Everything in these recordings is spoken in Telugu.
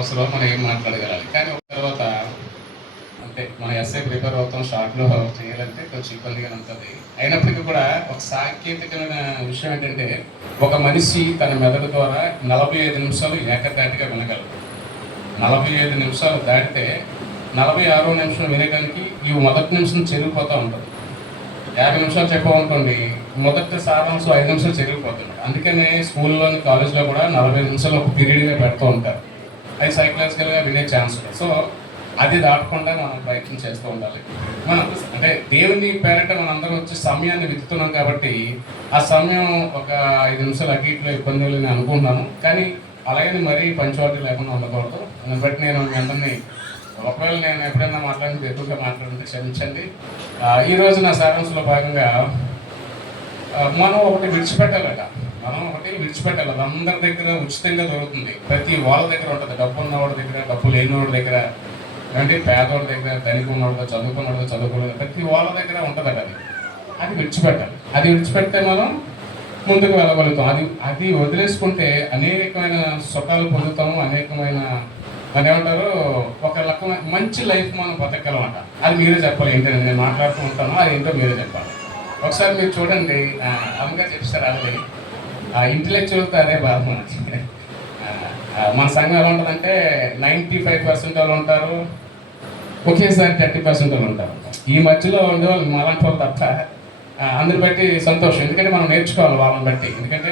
అవసరం, మనం ఏం మాట్లాడగలాలి. కానీ ఒక తర్వాత అంటే మన ఎస్ఐ ప్రిపేర్ అవుతాం, షార్ట్లో చేయాలంటే కొంచెం ఇబ్బందిగానే ఉంటుంది. అయినప్పటికీ కూడా ఒక సాంకేతికమైన విషయం ఏంటంటే, ఒక మనిషి తన మెదడు ద్వారా 45 నిమిషాలు ఏకధాటిగా వినగలరు. 45 నిమిషాలు దాటితే 46వ నిమిషం వినడానికి ఈ మొదటి నిమిషం చెరిగిపోతూ ఉంటుంది. 50 నిమిషాలు చెప్పామనుకోండి, మొదటి సారాంశం 5 నిమిషాలు చెరిగిపోతుంది. అందుకనే స్కూల్లోని కాలేజ్లో కూడా 45 నిమిషాలు ఒక పీరియడ్గా పెడుతూ ఉంటారు. అది సైకలాజికల్గా వినే ఛాన్స్ ఉంటుంది. సో అది దాటకుండా మనం ప్రయత్నం చేస్తూ ఉండాలి. మనం అంటే దేవుని పేరట మనందరం వచ్చి సమయాన్ని వెతుకుతున్నాం కాబట్టి ఆ సమయం ఒక 5 నిమిషాలు అటు ఇట్లో ఇబ్బందులు నేను అనుకుంటున్నాను. కానీ అలాగని మరీ పంచువాలిటీ లేకుండా ఉండకూడదు. దాన్ని బట్టి నేను మీ అందరినీ, ఒకవేళ నేను ఎప్పుడైనా మాట్లాడితే ఎక్కువగా మాట్లాడితే క్షమించండి. ఈరోజు నా సారాంశంలో భాగంగా మనం ఒకటి విడిచిపెట్టాలట. అది అందరి దగ్గర ఉచితంగా దొరుకుతుంది. ప్రతి వాళ్ళ దగ్గర ఉంటుంది. డబ్బు ఉన్నవాడి దగ్గర, డబ్బు లేనివాడి దగ్గర, అంటే పేదవాడి దగ్గర, ధనిక ఉన్నవాడితో, చదువుకున్నవాడితో, చదువుకున్న ప్రతి వాళ్ళ దగ్గర ఉంటుందట. అది విడిచిపెట్టాలి. అది విడిచిపెడితే మనం ముందుకు వెళ్ళగలుగుతాం. అది వదిలేసుకుంటే అనేకమైన సుఖాలు పొందుతాము, అనేకమైన మన ఏమంటారు ఒక రకమైన మంచి లైఫ్ మనం బతకగలమాట. అది మీరే చెప్పాలి. ఏంటంటే నేను మాట్లాడుతూ ఉంటాను, అది ఏంటో మీరే చెప్పాలి. ఒకసారి మీరు చూడండి, అమ్మగారు చెప్తారు అది ఇంటలెక్చువల్తో అదే బాధ మనకి. మన సంఘం ఎలా ఉంటుందంటే 95% వాళ్ళు ఉంటారు, ఒకేసారి 30% వాళ్ళు ఉంటారు. ఈ మధ్యలో ఉండేవాళ్ళు మాలాంటి వాళ్ళు తప్ప అందరి బట్టి సంతోషం. ఎందుకంటే మనం నేర్చుకోవాలి వాళ్ళని బట్టి. ఎందుకంటే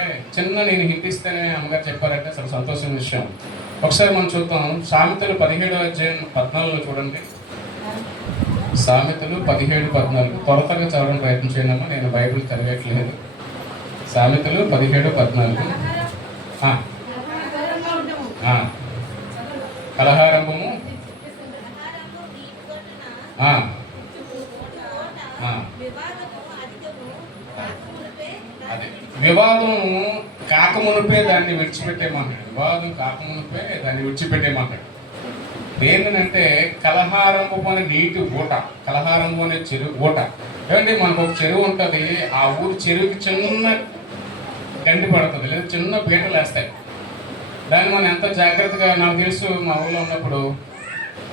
నేను హింట్ ఇస్తేనే అమ్మగారు చెప్పారంటే చాలా సంతోషమైన విషయం. ఒకసారి మనం చూద్దాం. సామెతలు 17వ అధ్యాయం 14లో చూడండి. సామెతలు 17:14 త్వరగా చదవడం ప్రయత్నం చేయడమ్మా, నేను బైబిల్ చదివేట్లేదు. సామెతలు 17:14 కలహారంభము అదే వివాదం కాకమునిపే దాన్ని విడిచిపెట్టేయమంటాడు. వివాదం కాకమునిపే దాన్ని విడిచిపెట్టేయమంటాడు. ఏంటంటే కలహారంభం అనే నీటి ఊట, కలహారంభం అనే చెరువు ఊట. ఏమంటే మనకు ఒక చెరువు ఉంటుంది. ఆ ఊరి చెరువుకి చిన్న గండి పడుతుంది, లేదా చిన్న పీటలు వేస్తాయి. దాన్ని మనం ఎంత జాగ్రత్తగా, నాకు తెలుసు మా ఊళ్ళో ఉన్నప్పుడు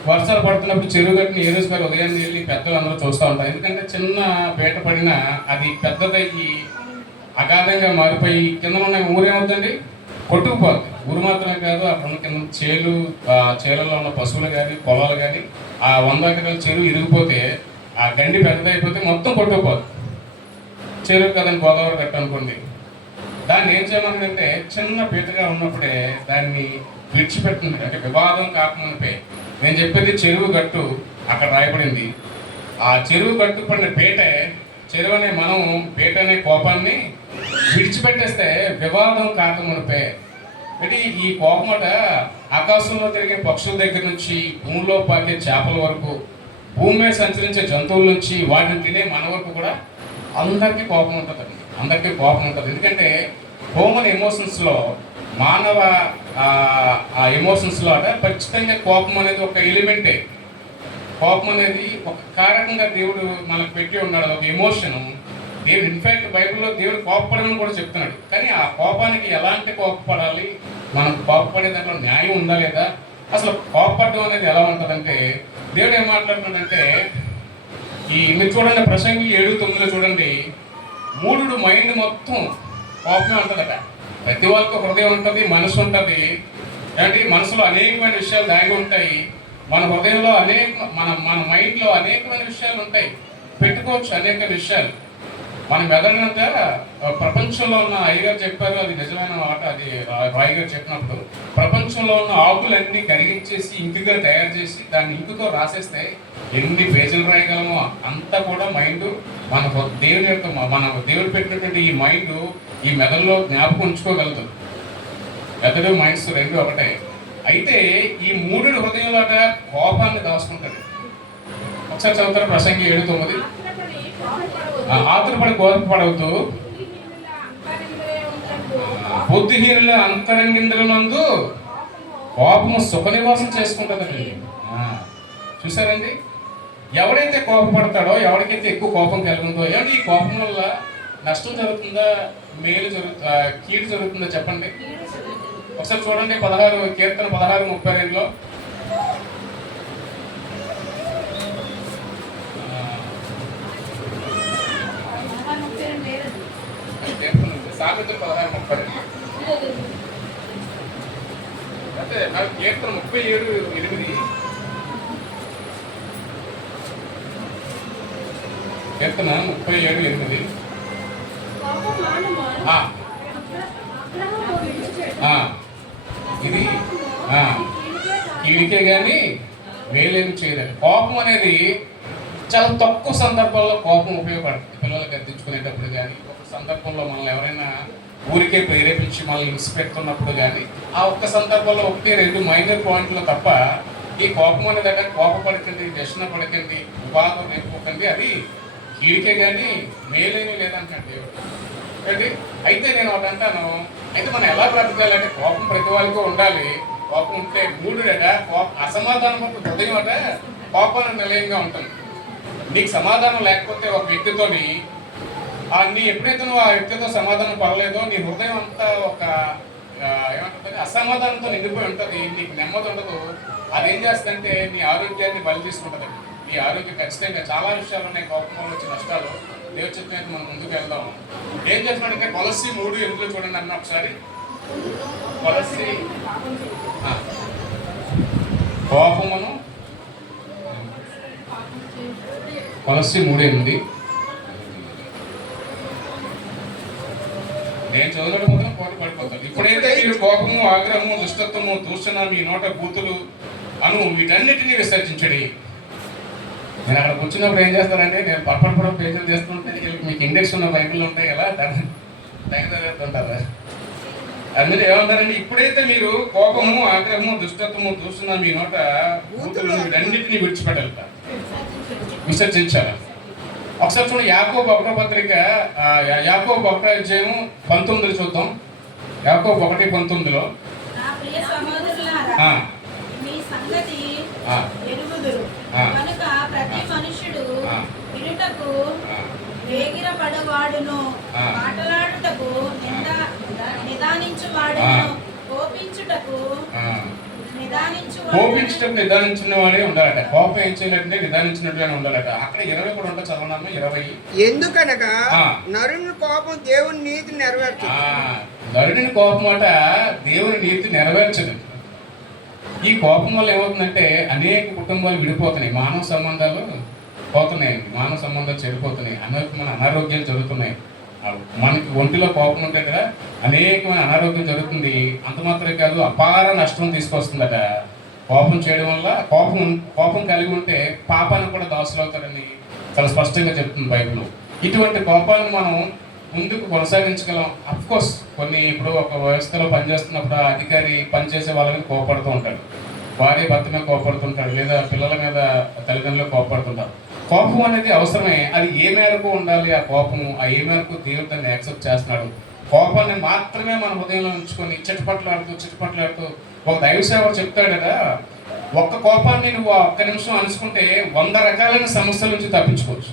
వర్షాలు పడుతున్నప్పుడు చెరువు గట్టిని ఏ రోజు గారు ఉదయాన్నే వెళ్ళి పెద్దలు అందరూ చూస్తూ ఉంటారు. ఎందుకంటే చిన్న పీట పడినా అది పెద్దదయ్యి అగాధంగా మారిపోయి కింద ఉన్న ఊరేమవుతుంది, కొట్టుకుపోద్ది. ఊరు మాత్రమే కాదు, అక్కడ కింద చేలలో ఉన్న పశువులు కానీ, పొలాలు కానీ, ఆ 100 ఎకరాల చెరువు ఇరిగిపోతే, ఆ గండి పెద్దదైపోతే మొత్తం కొట్టుకుపోద్ది. చెరువు కదండి గోదావరి గట్టు అనుకోండి. దాన్ని ఏం చేయమంటే చిన్న పీటగా ఉన్నప్పుడే దాన్ని విడిచిపెట్టింది. అంటే వివాదం కాకమునిపే. నేను చెప్పేది చెరువు గట్టు అక్కడ రాయబడింది. ఆ చెరువు గట్టు పడిన పీటే, చెరువు అనే మనం పీట అనే కోపాన్ని విడిచిపెట్టేస్తే వివాదం కాకమునిపే. అంటే ఈ కోపమట ఆకాశంలో తిరిగే పక్షుల దగ్గర నుంచి, భూమిలో పాకే చేపల వరకు, భూమి మీద సంచరించే జంతువుల నుంచి వాటిని తినే మన వరకు కూడా అందరికీ కోపం ఉంటుంది. ఎందుకంటే హ్యూమన్ ఎమోషన్స్లో, మానవ ఆ ఎమోషన్స్లో అట ఖచ్చితంగా కోపం అనేది ఒక ఎలిమెంటే. కోపం అనేది ఒక కారకంగా దేవుడు మనకు పెట్టి ఉన్నాడు, ఒక ఎమోషను. దేవుడు ఇన్ఫాక్ట్ బైబిల్లో దేవుడు కోపపడమని కూడా చెప్తున్నాడు. కానీ ఆ కోపానికి ఎలాంటి కోపపడాలి, మనం కోపపడే దాంట్లో న్యాయం ఉందా లేదా, అసలు కోపపడడం అనేది ఎలా ఉంటుందంటే, దేవుడు ఏం మాట్లాడుతున్నాడంటే, మీరు చూడండి ప్రసంగి 7:9 చూడండి. మూఢుడు మైండ్ మొత్తం కోపమే ఉంటుందట. ప్రతి వాళ్ళకి హృదయం ఉంటుంది, మనసు ఉంటుంది. అంటే మనసులో అనేకమైన విషయాలు దాగి ఉంటాయి. మన హృదయంలో మన మైండ్లో అనేకమైన విషయాలు ఉంటాయి. పెట్టుకోవచ్చు అనేక విషయాలు. మన మెదడునంతా ప్రపంచంలో ఉన్న అయ్యగారు చెప్పారు, అది నిజమైన మాట. అది రాయ్ గారు చెప్పినప్పుడు, ప్రపంచంలో ఉన్న ఆకులన్నీ కరిగించేసి ఇంకుగా తయారు చేసి దాన్ని ఇంకుతో రాసేస్తే ఎన్ని పేజీలు రాయగలమో అంతా కూడా మైండ్ మన దేవుని యొక్క దేవుడు పెట్టినటువంటి ఈ మైండ్ ఈ మెదడులో జ్ఞాపకం ఉంచుకోగలదు. మెదడు మైండ్స్ రెండు ఒకటే. అయితే ఈ మూఢుడు హృదయంలో కోపాన్ని దాచుకుంటుంది. ఒకసారి చదువుతారు ప్రసంగి 7:9. ఆతురపడి కోపపడవద్దు, బుద్ధిహీనుల అంతరంగింద్రనందు కోపము సుఖ నివాసం చేసుకుంటుందండి. చూసారండి, ఎవడైతే కోపపడతాడో, ఎవరికైతే ఎక్కువ కోపం కలుగుతుందో, ఏమంటే ఈ కోపం వల్ల నష్టం జరుగుతుందా, కీడు జరుగుతుందా చెప్పండి. ఒకసారి చూడండి 16 కీర్తన 16:32లో. సామెతలు 16:32 అంటే కీర్తన 37:8. కీర్తన 37:8. ఇది కీడికే కానీ వేలేమి చేయలేదు. కోపం అనేది చాలా తక్కువ సందర్భాల్లో కోపం ఉపయోగపడుతుంది. పిల్లలు గద్దించుకునేటప్పుడు కానీ, ఒక సందర్భంలో మనల్ని ఎవరైనా ఊరికే ప్రేరేపించి మనల్ని హింస పెడుతున్నప్పుడు కానీ, ఆ ఒక్క సందర్భంలో 1-2 మైనర్ పాయింట్లు తప్ప ఈ కోపం అనే దగ్గర కోపపడకండి, వ్యసన పడకండి, వివాదం నేర్పుకండి, అది కీడికే కానీ మేలేమి లేదంటండి. అంటే అయితే నేను ఒకటి అంటాను, అయితే మనం ఎలా బ్రతకాలంటే కోపం ప్రతి వాళ్ళకి ఉండాలి. కోపం ఉంటే అసమాధానం హృదయం అట కోపాన్ని నిలయంగా ఉంటుంది. నీకు సమాధానం లేకపోతే ఒక వ్యక్తితోని నీ ఎప్పుడైతే నువ్వు ఆ వ్యక్తితో సమాధానం పడలేదో నీ హృదయం అంతా ఒక ఏమంటుంది అసమాధానంతో నిండిపోయి ఉంటుంది. నీకు నెమ్మది ఉండదు. అదేం చేస్తుందంటే నీ ఆరోగ్యాన్ని బలి తీసుకుంటుంది. నీ ఆరోగ్యం ఖచ్చితంగా చాలా విషయాలు ఉన్నాయి. కోపం వల్ల వచ్చే నష్టాలు దేవుడు చెప్పినట్టు మనం ముందుకు వెళ్దాం. ఏం చేస్తున్నాడంటే కొలస్సీ 3:8 చూడండి అన్న ఒకసారి. కొలస్సీ కోపమును కొలస్సీ 3:8 నేను చదువుకోవడం మొత్తం పోటీ పడిపోతాను. ఇప్పుడైతే మీరు కోపము, ఆగ్రహము, దుష్టత్వము, దూషణ, మీ నోట బూతులు అను వీటన్నిటినీ విసర్జించడి. నేను అక్కడ కూర్చున్నప్పుడు ఏం చేస్తానంటే నేను పర్పడ పేజీలు చేస్తుంటే మీకు ఇండెక్స్ ఉన్న బైబిల్లో ఉంటాయి కదా, తగ్గుతుంటారా అందులో ఏమంటారంటే ఇప్పుడైతే మీరు కోపము, ఆగ్రహము, దుష్టత్వము, దూషణ, మీ నోట బూతులు వీటన్నిటినీ విడిచిపెట్టాలి, విసర్జించాలి. ఒకసారి చూడండి యాకోబు 1వ పత్రిక, యాకోబు 1వ అధ్యాయం 19 చూద్దాం. యాకోబు 1:19లో కనుక ప్రతి మనుష్యుడు వినుటకు వేగిరపడవాడును, మాట్లాడుటకు నిదానించువాడును, కోపించుటకు నిదానించిన వాడే ఉండాలట. కోపం ఏం చేయాలంటే నిదానించినట్లుగానే ఉండాలట. అక్కడ 20 కూడా ఉంటా చదవనమ్మా. 20 ఎందుకనగా నరుని కోపం దేవుని నీతి నెరవేర్చదు. నరుని కోపం అట దేవుని నీతి నెరవేర్చదు. ఈ కోపం వల్ల ఏమవుతుందంటే అనేక కుటుంబాలు విడిపోతున్నాయి, మానవ సంబంధాలు పోతున్నాయి, మానవ సంబంధాలు చెడిపోతున్నాయి, అనేకమైన అనారోగ్యాలు జరుగుతున్నాయి. మనకి ఒంటిలో కోపం ఉంటే కదా అనేకమైన అనారోగ్యం జరుగుతుంది. అంత మాత్రమే కాదు, అపార నష్టం తీసుకొస్తుందట. కోపం చేయడం వల్ల కోపం కలిగి ఉంటే పాపాన్ని కూడా దాసులవుతారని చాలా స్పష్టంగా చెప్తుంది బైబిల్. ఇటువంటి కోపాలను మనం ముందుకు కొనసాగించగలం. అఫ్కోర్స్ కొన్ని ఇప్పుడు ఒక వ్యవస్థలో పనిచేస్తున్నప్పుడు ఆ అధికారి పనిచేసే వాళ్ళ మీద కోపడుతూ ఉంటాడు, భార్య భర్త మీద కోపడుతుంటాడు, లేదా పిల్లల మీద తల్లిదండ్రులు కోపడుతుంటారు. కోపం అనేది అవసరమే. అది ఏ మేరకు ఉండాలి ఆ కోపము, ఆ ఏ మేరకు దేవుడు దాన్ని యాక్సెప్ట్ చేస్తున్నాడు. కోపాన్ని మాత్రమే మన హృదయంలో ఉంచుకొని చిట్టుపట్లాడుతూ ఒక దైవ సేవకుడు చెప్తాడు కదా, ఒక్క కోపాన్ని నువ్వు ఒక్క నిమిషం అనుకుంటే 100 రకాలైన సమస్యల నుంచి తప్పించుకోవచ్చు.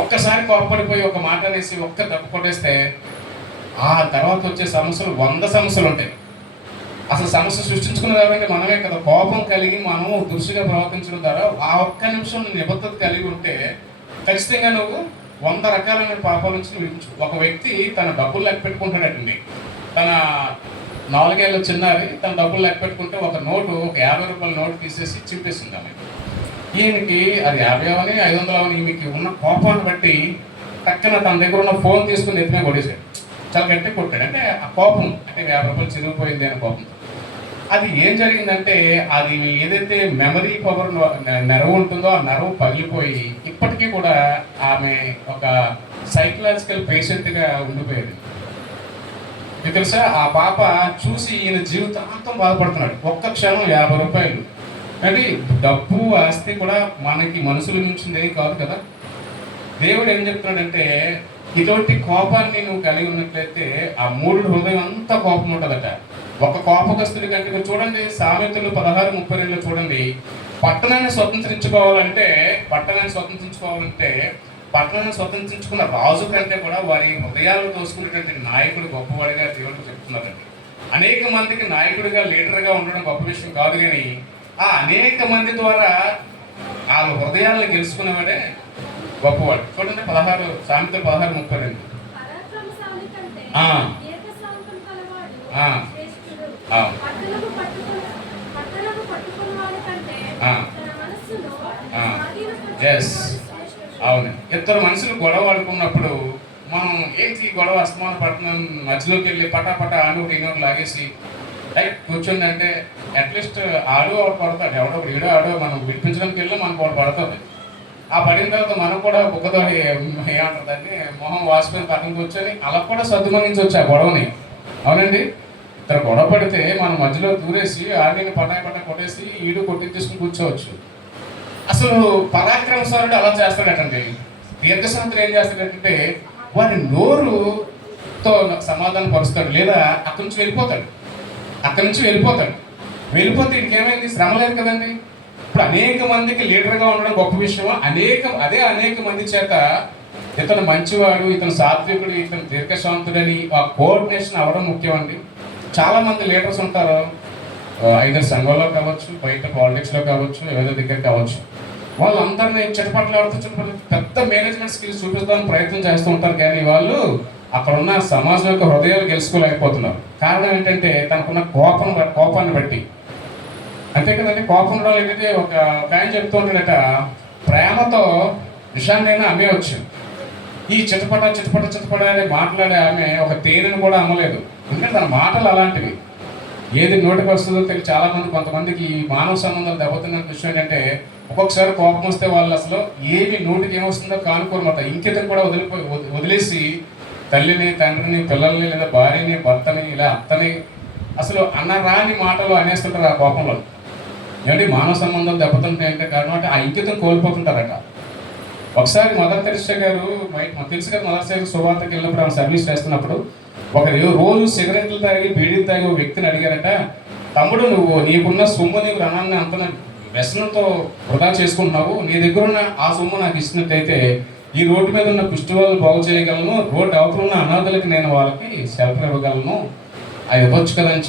ఒక్కసారి కోపపడిపోయి ఒక మాట అనేసి ఒక్క దెబ్బ కొట్టేస్తే ఆ తర్వాత వచ్చే సమస్యలు 100 సమస్యలు ఉంటాయి. అసలు సమస్య సృష్టించుకున్నది ఎవరంటే మనమే కదా. కోపం కలిగి మనము దురుసుగా ప్రవర్తించడం ద్వారా ఆ ఒక్క నిమిషం నిబద్ధత కలిగి ఉంటే ఖచ్చితంగా నువ్వు 100 రకాలైన పాపాల నుంచి విడిపించు. ఒక వ్యక్తి తన డబ్బులు లెక్క పెట్టుకుంటాడటండి. తన 4 ఏళ్ళ చిన్నారి తన డబ్బులు లెక్క పెట్టుకుంటే ఒక 50 రూపాయల నోటు తీసేసి చింపేసింది ఆమె. ఈయనకి అది 50 అవని 500 అవని ఈమెకి ఉన్న కోపాన్ని బట్టి పక్కన తన దగ్గర ఉన్న ఫోన్ తీసుకుని ఎత్తుమే కొట్టేశాడు. చాలా గట్టిగా కొట్టాడు. అంటే ఆ కోపం అంటే 50 రూపాయలు చిరిగిపోయింది అని కోపం. అది ఏం జరిగిందంటే అది ఏదైతే మెమరీ పవర్ నెరవు ఉంటుందో ఆ నెరవు పగిలిపోయి ఇప్పటికీ కూడా ఆమె ఒక సైకలాజికల్ పేషెంట్గా ఉండిపోయేది. మీకు తెలుసా, ఆ పాప చూసి ఈయన జీవితాంతం బాధపడుతున్నాడు. ఒక్క క్షణం 50 రూపాయలు అంటే డబ్బు ఆస్తి కూడా మనకి మనుషుల నుంచి ఏది కాదు కదా. దేవుడు ఏం చెప్తున్నాడంటే ఇటువంటి కోపాన్ని నువ్వు కలిగి ఉన్నట్లయితే ఆ 3 హృదయం అంతా కోపం ఉంటుందట. ఒక కోపగస్తుడి కంటే మీరు చూడండి సామెతలు 16:32 చూడండి. పట్టణాన్ని స్వతంత్రించుకోవాలంటే పట్టణాన్ని స్వతంత్రించుకున్న రాజు కంటే కూడా వారి హృదయాలను దోసుకునేటువంటి నాయకుడు గొప్పవాడిగా దేవుడు చెప్తున్నారండి. అనేక మందికి నాయకుడిగా లీడర్గా ఉండడం గొప్ప విషయం కాదు, కానీ ఆ అనేక మంది ద్వారా వాళ్ళ హృదయాలను గెలుచుకునేవాడే గొప్పవాడు. చూడండి 16 సామెతలు 16:32. పరాక్రమశాలి కంటే ఆ. దీర్ఘశాంతం కలవాడు ఆ. శ్రేష్ఠుడు. ఆ. పట్టణపు పట్టుకున్నవాడి కంటే ఆ. తన మనస్సును ఆ. స్వాధీనపరచుకున్నవాడు Yes. శ్రేష్ఠుడు. అవును, ఇద్దరు మనుషులు గొడవ ఆడుకున్నప్పుడు మనం ఏంటి ఈ గొడవ అస్తమాన పడుతున్నాం, మధ్యలోకి వెళ్ళి పటాపట ఆనోటి ఈనోటి లాగేసి కూర్చొని అంటే అట్లీస్ట్ ఆడు ఒకటి పడతాడు, ఎవడో వీడో ఆడో మనం విడిపించడానికి వెళ్ళి మనకు ఒకటి పడుతుంది. ఆ పడిన తర్వాత మనం కూడా బుక్కతో ఏమంటారు దాన్ని, మొహం వాసిపోయిన పక్కన కూర్చొని అలా కూడా సర్దుమనించవచ్చు ఆ గొడవని. అవునండి, ఇద్దరు గొడవ పడితే మనం మధ్యలో దూరేసి ఆడిని పటాయి పటా కొట్టేసి ఈడు కొట్టించేసుకుని కూర్చోవచ్చు. అసలు పరాక్రమశాలుడు అలా చేస్తాడటండి. దీర్ఘశాంతుడు ఏం చేస్తాడంటే వాడి నోరుతో సమాధానం పరుస్తాడు, లేదా అక్కడి నుంచి వెళ్ళిపోతాడు. వెళ్ళిపోతే ఇంకేమైంది, శ్రమ లేదు కదండి. ఇప్పుడు అనేక మందికి లీడర్గా ఉండడం గొప్ప విషయం. అనేక మంది చేత ఇతను మంచివాడు, ఇతను సాత్వికుడు, ఇతను దీర్ఘశాంతుడని ఆ కోఆర్డినేషన్ అవ్వడం ముఖ్యం అండి. చాలా మంది లీడర్స్ ఉంటారు, ఐదర్ సంఘంలో కావచ్చు, బయట పాలిటిక్స్లో కావచ్చు, ఏదో దగ్గర కావచ్చు. వాళ్ళందరినీ చిటపట్లాడుతూ పెద్ద మేనేజ్మెంట్ స్కిల్స్ చూపిస్తామని ప్రయత్నం చేస్తూ ఉంటారు, కానీ వాళ్ళు అక్కడ ఉన్న సమాజం యొక్క హృదయాలు గెలుచుకోలేకపోతున్నారు. కారణం ఏంటంటే తనకున్న కోపాన్ని బట్టి. అంతే కదండి, కోపంలో ఏంటంటే ఒక ఆయన చెప్తూ ఉంటాడట, ప్రేమతో విషయాన్నైనా అమ్మేయవచ్చు, ఈ చిటపట అని మాట్లాడే ఆమె ఒక తేనెను కూడా అమ్మలేదు. ఎందుకంటే తన మాటలు అలాంటివి, ఏది నోటికి వస్తుందో తెలియదు. చాలా మంది కొంతమందికి ఈ మానవ సంబంధాలు దెబ్బతిన్న విషయం ఏంటంటే ఒక్కొక్కసారి కోపం వస్తే వాళ్ళు అసలు ఏమి నోటికి ఏమొస్తుందో కానుకోరమాట, ఇంకితం కూడా వదిలేసి తల్లిని, తండ్రిని, పిల్లల్ని, లేదా భార్యని, భర్తని, ఇలా అత్తని అసలు అన్నరాని మాటలు అనేస్తుంటారు ఆ కోపంలో. ఏమంటే మానవ సంబంధాలు దెబ్బతింటే ఏంటంటే కారణం అంటే ఆ ఇంకితం కోల్పోతుంటారట. ఒకసారి మదర్ తెరిసా గారు, మనకు తెలుసు కదా, మదర్ తెరిసా సువార్తకి వెళ్ళినప్పుడు ఆమె సర్వీస్ చేస్తున్నప్పుడు ఒక రోజు సిగరెట్లు తాగి బీడీలు తాగి ఒక వ్యక్తిని అడిగారట, తమ్ముడు నువ్వు నీకున్న సొమ్ము నీకు రణాన్ని అంత వ్యసనంతో వృధా చేసుకుంటున్నావు, నీ దగ్గర ఉన్న ఆ సొమ్ము నాకు ఇచ్చినట్టయితే ఈ రోడ్డు మీద ఉన్న కుష్టి వాళ్ళు బాగు చేయగలను, రోడ్డు అవతల ఉన్న అనాథులకి నేను వాళ్ళకి షెల్టర్ ఇవ్వగలను, అది ఇవ్వచ్చు కదా అని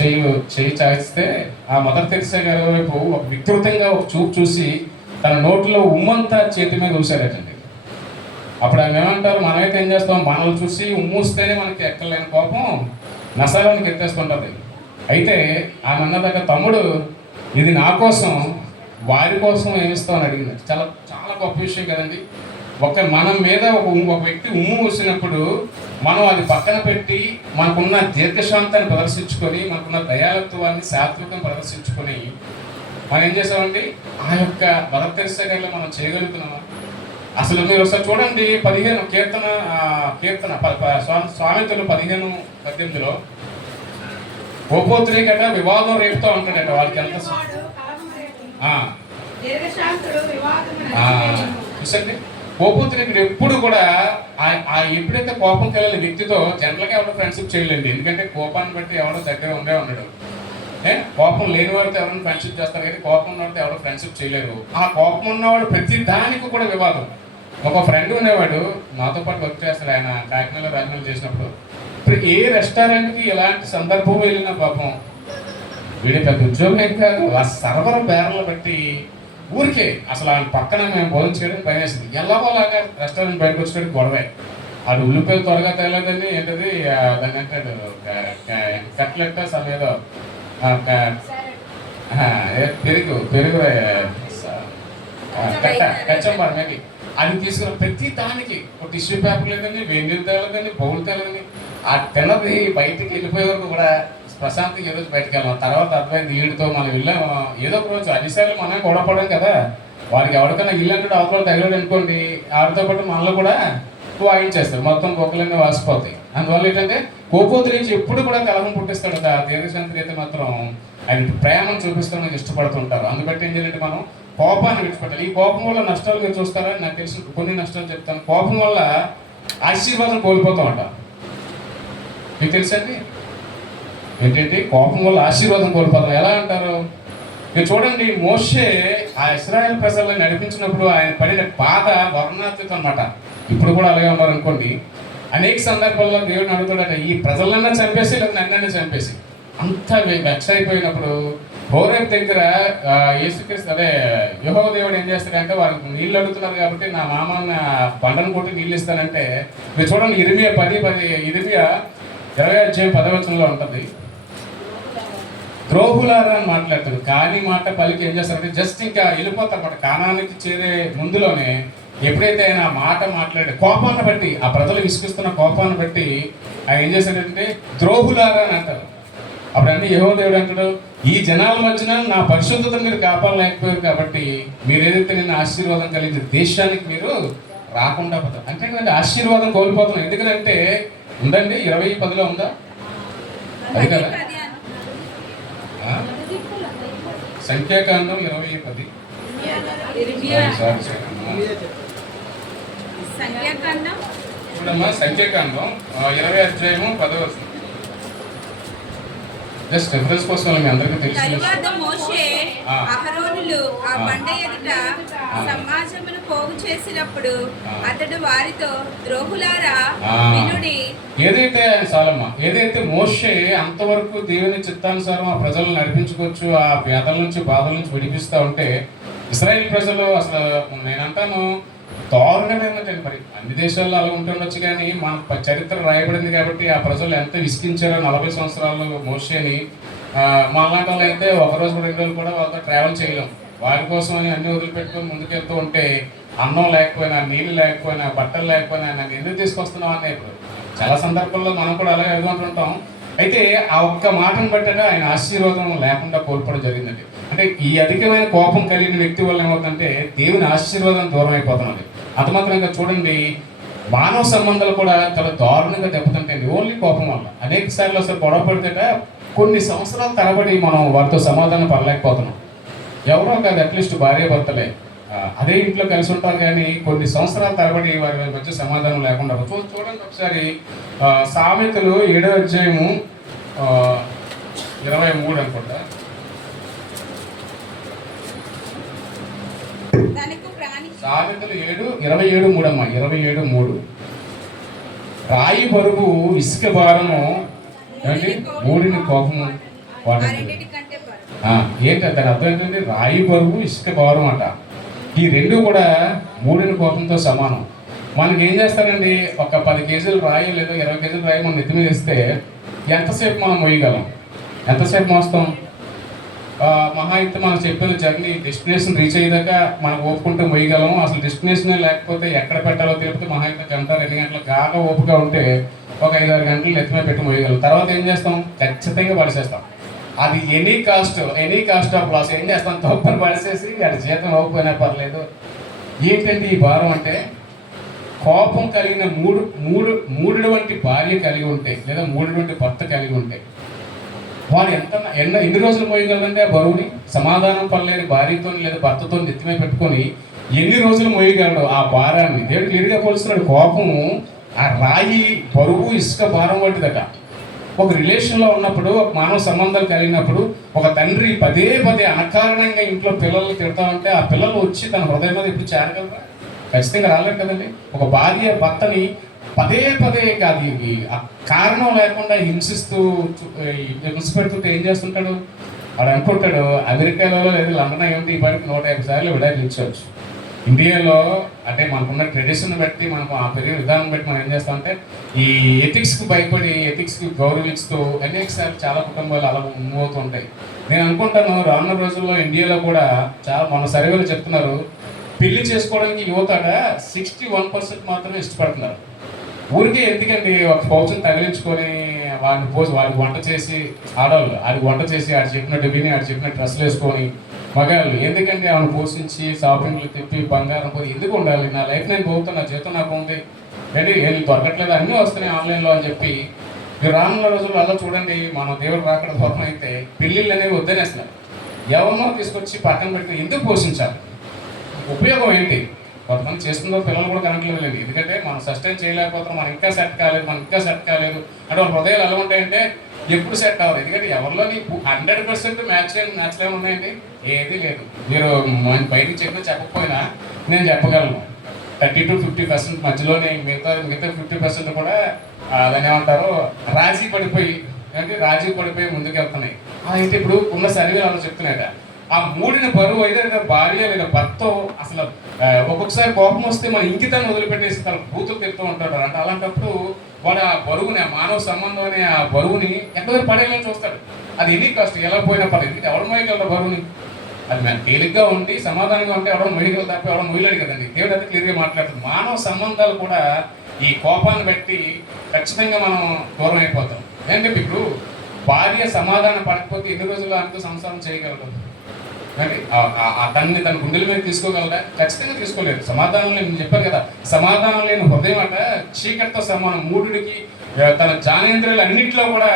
చేయి చాయిస్తే ఆ మదర్ తెరిసా గారి వైపు ఒక వికృతంగా ఒక చూపు చూసి తన నోట్లో ఉమ్మంతా చేతి మీద చూశారటండి. అప్పుడు ఆమె ఏమంటారు, మనమైతే ఏం చేస్తాం, మనల్ని చూసి ఉమ్మూస్తేనే మనకి ఎక్కలేని కోపం నసాలానికి ఎత్తేస్తుంటుంది. అయితే ఆమె అన్నదాకా, తమ్ముడు ఇది నా కోసం, వారి కోసం ఏమిస్తామని అడిగింది. చాలా చాలా గొప్ప విషయం కదండి. మనం మీద ఒక వ్యక్తి ఉమ్ము వచ్చినప్పుడు మనం అది పక్కన పెట్టి మనకున్న దీర్ఘశాంతాన్ని ప్రదర్శించుకొని, మనకున్న దయాలత్వాన్ని, సాత్వికం ప్రదర్శించుకొని మనం ఏం చేసామండి, ఆ యొక్క మదర్ తెరిసా గారిలో మనం చేయగలుగుతున్నామా? అసలు మీరు ఒకసారి చూడండి, 15 కీర్తన సామెతలు 15:18 గోపోత్రికట వివాదం రేపుతూ ఉంటాడట, వాళ్ళకి ఎంత చూసండి. కోపోత్రికుడు ఎప్పుడు కూడా ఎప్పుడైతే కోపం కలిగిన వ్యక్తితో జనరల్గా ఎవడో ఫ్రెండ్షిప్ చేయలేండి. ఎందుకంటే కోపాన్ని బట్టి ఎవడో దగ్గర ఉండడు. కోపం లేని వాడితో ఎవరైనా ఫ్రెండ్షిప్ చేస్తారు, కానీ కోపం ఉన్నవాడితో ఎవరో ఫ్రెండ్షిప్ చేయలేరు. ఆ కోపం ఉన్నవాడు ప్రతి దానికి కూడా వివాదం. ఒక ఫ్రెండ్ ఉండేవాడు, నాతో పాటు వర్క్ చేస్తాడు, ఆయన కాకినాడలో రాజమండ్రి చేసినప్పుడు. ఇప్పుడు ఏ రెస్టారెంట్కి ఎలాంటి సందర్భం వెళ్ళినా పాపం వీడి పెద్ద ఉద్యోగం కాదు, ఆ సర్వర్ బేరలు బట్టి ఊరికే అసలు ఆయన పక్కన మేము భోజనం చేయడం భయం వేసింది. ఎలాగోలాగా రెస్టారెంట్ బయటకు వచ్చేటప్పుడు గొడవే. అది ఉల్లిపాయలు త్వరగా తేలేదని ఏంటది దాన్ని అంటాడు కట్లెట్ సమేదో పెరుగు కచ్చంబారు మేబీ అది తీసుకున్న ప్రతి దానికి ఒక టిష్యూ పేపర్ లేదని, వేడినీళ్ళు తేలేదని, బౌల్ తేలేదని, ఆ తిన్నది బయటికి వెళ్ళిపోయే వరకు కూడా ప్రశాంతంగా ఏ రోజు బయటకు వెళ్ళాం. తర్వాత అర్థమైంది, వీడితో మనం వెళ్ళాము ఏదో ఒక రోజు అన్నిసార్లు మనం గొడవపడడం కదా, వాడికి ఎవరికైనా ఇల్లు అంటే అవతల తగిలాడు అనుకోండి, ఆవిడతో పాటు మనలో కూడా వాయించేస్తారు, మొత్తం కుక్కలన్నీ వాసిపోతాయి. అందువల్ల ఏంటంటే కోపోద్రించి ఎప్పుడు కూడా కలహం పుట్టిస్తాడు. దీర్ఘశాంతి అయితే మాత్రం ఆయన ప్రేమను చూపిస్తామని ఇష్టపడుతుంటారు. అందుబట్టి ఏం చేయాలంటే మనం కోపాన్ని విడిచిపెట్టాలి. ఈ కోపం వల్ల నష్టాలు మీరు చూస్తారా, నాకు తెలిసిన కొన్ని నష్టాలు చెప్తాను. కోపం వల్ల ఆశీర్వాదం కోల్పోతామంట. మీకు తెలుసండి ఏంటంటే కోపం వల్ల ఆశీర్వాదం కోల్పోతాం. ఎలా అంటారు, మీరు చూడండి, మోషే ఆ ఇశ్రాయేల్ ప్రజలను నడిపించినప్పుడు ఆయన పడిన బాధ వర్ణాతీతం అన్నమాట. ఇప్పుడు కూడా అలాగే ఉన్నారు అనుకోండి. అనేక సందర్భాల్లో దేవుడిని అడుగుతాడట, ఈ ప్రజలన్నా చంపేసి లేదా నన్నైనా చంపేసి, అంత వెక్స్ అయిపోయినప్పుడు హోరేబ్ దగ్గర యేసుక్రీస్తు అదే యెహోవా దేవుడు ఏం చేస్తాడంటే వారికి నీళ్ళు అడుగుతున్నారు కాబట్టి నా మామన్న బండను కొట్టి నీళ్ళు ఇస్తానంటే మీరు చూడండి ఇరిమియా 10:10 ఇరిమియా 20:10 ఉంటుంది. ద్రోహులారా అని మాట్లాడతాడు. కానీ మాట పలికి ఏం చేస్తారంటే జస్ట్ ఇంకా వెళ్ళిపోతారన్నమాట. కానానికి చేరే ముందులోనే ఎప్పుడైతే ఆయన ఆ మాట మాట్లాడే కోపాన్ని బట్టి ఆ ప్రజలు విసిగిస్తున్న కోపాన్ని బట్టి ఆయన ఏం చేశాడంటే ద్రోహులారా అని అంటారు. అప్పుడు అన్ని యెహోవా దేవుడు అంటాడు, ఈ జనాల మధ్యన నా పరిశుద్ధతను మీరు కాపాడలేకపోయారు కాబట్టి మీరు ఏదైతే నేను ఆశీర్వాదం కలిగిన దేశానికి మీరు రాకుండా పోతారు. అంటే ఆశీర్వాదం కోల్పోతున్నాం. ఎందుకంటే ఉందండి 20:10 ఉందా? అది కదా సంఖ్యాకాండం 20:10. సంఖ్యాకాండం చూడమ్మా, సంఖ్యాకాండం 20:10. జస్ట్ రిఫరెన్స్ కోసం మీ అందరికీ తెలుసు. తరువాత మోషే ఆ. అహరోనులు ఆ బండ ఎదుట సమాజమును పోగు చేసినప్పుడు అతడు వారితో ద్రోహులారా వినుడి. ఏదైతే సాలమ్మ ఏదైతే మోషే అంతవరకు దేవుని చిత్తానుసారం ఆ ప్రజలను నడిపించుకోవచ్చు, ఆ వ్యాధుల నుంచి బాధల నుంచి విడిపిస్తూ ఉంటే ఇశ్రాయేల్ ప్రజలు అసలు నేనంటాను దారుణమైనటువంటి, మరి అన్ని దేశాల్లో అలా ఉంటుండొచ్చు కానీ మన చరిత్ర రాయబడింది కాబట్టి ఆ ప్రజలు ఎంత విసిగించారో 40 సంవత్సరాలు మోషేని. మా అలాంటి వాళ్ళు అయితే ఒకరోజు 2 రోజులు కూడా వాళ్ళతో ట్రావెల్ చేయలేం. వారి కోసం అని అన్ని వదిలిపెట్టుకొని ముందుకెళ్తూ ఉంటే అన్నం లేకపోయినా, నీళ్ళు లేకపోయినా, బట్టలు లేకపోయినా నన్ను ఎందుకు తీసుకొస్తున్నావు అనే ఇప్పుడు చాలా సందర్భాల్లో మనం కూడా అలాగే ఎదుగుతుంటాం. అయితే ఆ ఒక్క మాటను బట్టగా ఆయన ఆశీర్వాదం లేకుండా కోల్పోవడం జరిగిందండి. అంటే ఈ అధికమైన కోపం కలిగిన వ్యక్తి వల్ల ఏమవుతుందంటే దేవుని ఆశీర్వాదం దూరం అయిపోతున్నది. అంత మాత్రంగా చూడండి, మానవ సంబంధాలు కూడా చాలా దారుణంగా దెబ్బతింటాయండి ఓన్లీ కోపం వల్ల. అనేక సార్లు అసలు గొడవ పడితే కొన్ని సంవత్సరాల తరబడి మనం వారితో సమాధానం పడలేకపోతున్నాం. ఎవరో కాదు, అట్లీస్ట్ భార్య భర్తలే అదే ఇంట్లో కలిసి ఉంటారు కానీ కొన్ని సంవత్సరాల తరబడి వారి మధ్య సమాధానం లేకుండా చూడండి. ఒకసారి సామెతలు 7:23 అనుకుంటా. సామెతలు 7:27 అమ్మా, 27:3. రాయి బరువు ఇసుక భారము ఏంటి మూడిని కోపము వాడండి. ఏంటి దాని అర్థం ఏంటంటే రాయి బరువు ఇసుక భారం అట. ఈ రెండు కూడా మూడిని కోపంతో సమానం. మనకి ఏం చేస్తారండి, ఒక 10 కేజీలు రాయి లేదా 20 కేజీలు రాయి మనం నెత్తి మీద ఇస్తే ఎంతసేపు మనం మోయగలం? ఎంతసేపు మోస్తాం? మహా అయితే మనం చెప్పిన జర్నీ డెస్టినేషన్ రీచ్ అయ్యేదాకా మనం ఓపుకుంటూ మోయగలము. అసలు డెస్టినేషనే లేకపోతే ఎక్కడ పెట్టాలో తెలిపితే మహా అయితే 1-2 గంటలు గాగా ఓపుగా ఉంటే ఒక 5-6 గంటలు నెత్తి మీద పెట్టి మోయగలం. తర్వాత ఏం చేస్తాం? ఖచ్చితంగా పడిసేస్తాం. అది ఎనీ కాస్ట్ ఆఫ్ లాస్ ఏం చేస్తాం? తప్పని పడిసేసి అది జీతం అవ్వకపోయినా పర్లేదు. ఏంటంటే ఈ భారం అంటే కోపం కలిగిన మూడు వంటి భార్య కలిగి ఉంటే లేదా వంటి భర్త కలిగి ఉంటే వాడు ఎన్ని రోజులు మోయగలరంటే ఆ బరువుని? సమాధానం పడలేని భార్యతో లేదా భర్తతో నెత్తిమే పెట్టుకొని ఎన్ని రోజులు మోయగలడు ఆ భారాన్ని? దేవుడు క్లియర్గా పోలుస్తున్నాడు. కోపము ఆ రాయి బరువు ఇసుక భారం వంటిదట. ఒక రిలేషన్లో ఉన్నప్పుడు, ఒక మానవ సంబంధాలు కలిగినప్పుడు ఒక తండ్రి పదే అకారణంగా ఇంట్లో పిల్లల్ని తిడతా ఉంటే ఆ పిల్లలు వచ్చి తన హృదయం మీద ఇప్పుడు చేరగలరా? ఖచ్చితంగా రాలేదు కదండి. ఒక భార్య భర్తని పదే కాదు కారణం లేకుండా హింసిపెడుతుంటే ఏం చేస్తుంటాడు? వాడు అనుకుంటాడు అమెరికాలో లేదా లండన్ ఏమిటి ఈ పాటికి 150 సార్లు విడాకులు ఇచ్చవచ్చు. ఇండియాలో అంటే మనకున్న ట్రెడిషన్ బట్టి, మనకు ఆ పెరిగిన విధానం బట్టి మనం ఏం చేస్తామంటే ఈ ఎథిక్స్కి భయపడి, ఎథిక్స్కి గౌరవిస్తూ అనేక సార్లు చాలా కుటుంబాలు అలా మూవ్ అవుతూ ఉంటాయి. నేను అనుకుంటాను రానున్న రోజుల్లో ఇండియాలో కూడా చాలా మన సర్వేలు చెప్తున్నారు, పెళ్లి చేసుకోవడానికి యువత 61% మాత్రమే ఇష్టపడుతున్నారు. ఊరికే ఎందుకండి ఒక పౌచం తగిలించుకొని వాడికి వంట చేసి ఆడవాళ్ళు ఆడికి వంట చేసి ఆడు చెప్పినట్టు విని ఆడు చెప్పినట్టు డ్రెస్సులు వేసుకొని మగాళ్ళు ఎందుకంటే ఆమెను పోషించి షాపింగ్లు తిప్పి బంగారం పోయి ఎందుకు ఉండాలి? నా లైఫ్ నేను పోతున్నా, నా జీతం నాకు ఉంది, ఏంటి ఏం దొరకట్లేదు, అన్నీ వస్తున్నాయి ఆన్లైన్లో అని చెప్పి మీరు రానున్న రోజుల్లో అలా చూడండి. మనం దేవుడు రాకడ దూరం అయితే పెళ్ళిళ్ళు అనేవి వద్దనేస్తున్నారు. ఎవరినో తీసుకొచ్చి పక్కన పెట్టి ఎందుకు పోషించాలి? ఉపయోగం ఏంటి? కొంతమంది చేస్తుందో పిల్లలు కూడా కనెక్ట్ లేదు. ఎందుకంటే మనం సస్టైన్ చేయలేకపోతున్నాం, మనం ఇంకా సెట్ కాలేదు అంటే వాళ్ళ హృదయాలు ఎలా ఉంటాయంటే ఎప్పుడు సెట్ అవ్వదు. ఎందుకంటే ఎవరిలో నీకు 100% మ్యాచ్లే ఉన్నాయండి? ఏది లేదు. మీరు బయటకు చెప్పకపోయినా నేను చెప్పగలను 30 to 50% మధ్యలోనే మిగతా 50% కూడా దాన్ని ఏమంటారు రాజీ పడిపోయి అంటే రాజీ పడిపోయి ముందుకు వెళ్తున్నాయి. అయితే ఇప్పుడు ఉన్న సర్వేలు అలా చెప్తున్నాయట, ఆ మూడిన బరువు అయితే లేదా భార్య లేదా భర్త అసలు ఒక్కొక్కసారి కోపం వస్తే మన ఇంకితాన్ని వదిలిపెట్టేసి తన బూతులు తిప్పుతూ ఉంటాడు. అంటే అలాంటప్పుడు వాడు ఆ బరువుని, ఆ మానవ సంబంధం అనే ఆ బరువుని ఎక్కడో పడేయాలని చూస్తాడు. అది ఎన్ని కష్టం, ఎలా పోయినా పడేది. ఎవరు మోయగలరు బరువుని? అది మనం తేలిగ్గా ఉండి సమాధానంగా ఉంటే ఎవడో మొయ్యగలరు తప్ప ఎవడో మొయ్యలేడు కదండి. దేవుడు అయితే క్లియర్గా మాట్లాడుతుంది. మానవ సంబంధాలు కూడా ఈ కోపాన్ని బట్టి ఖచ్చితంగా మనం దూరం అయిపోతాం. ఏంటంటే ఇప్పుడు భార్య సమాధానం పడకపోతే ఎన్ని రోజుల్లో అంటూ సంసారం చేయగలరు? కానీ అతన్ని తన గుండెల మీద తీసుకోగలరా? ఖచ్చితంగా తీసుకోలేదు. సమాధానం లేని, నేను చెప్పాను కదా, సమాధానం లేని హృదయం అట చీకటితో సమానం. మూఢుడికి తన జ్ఞానేంద్రియాలు అన్నింటిలో కూడా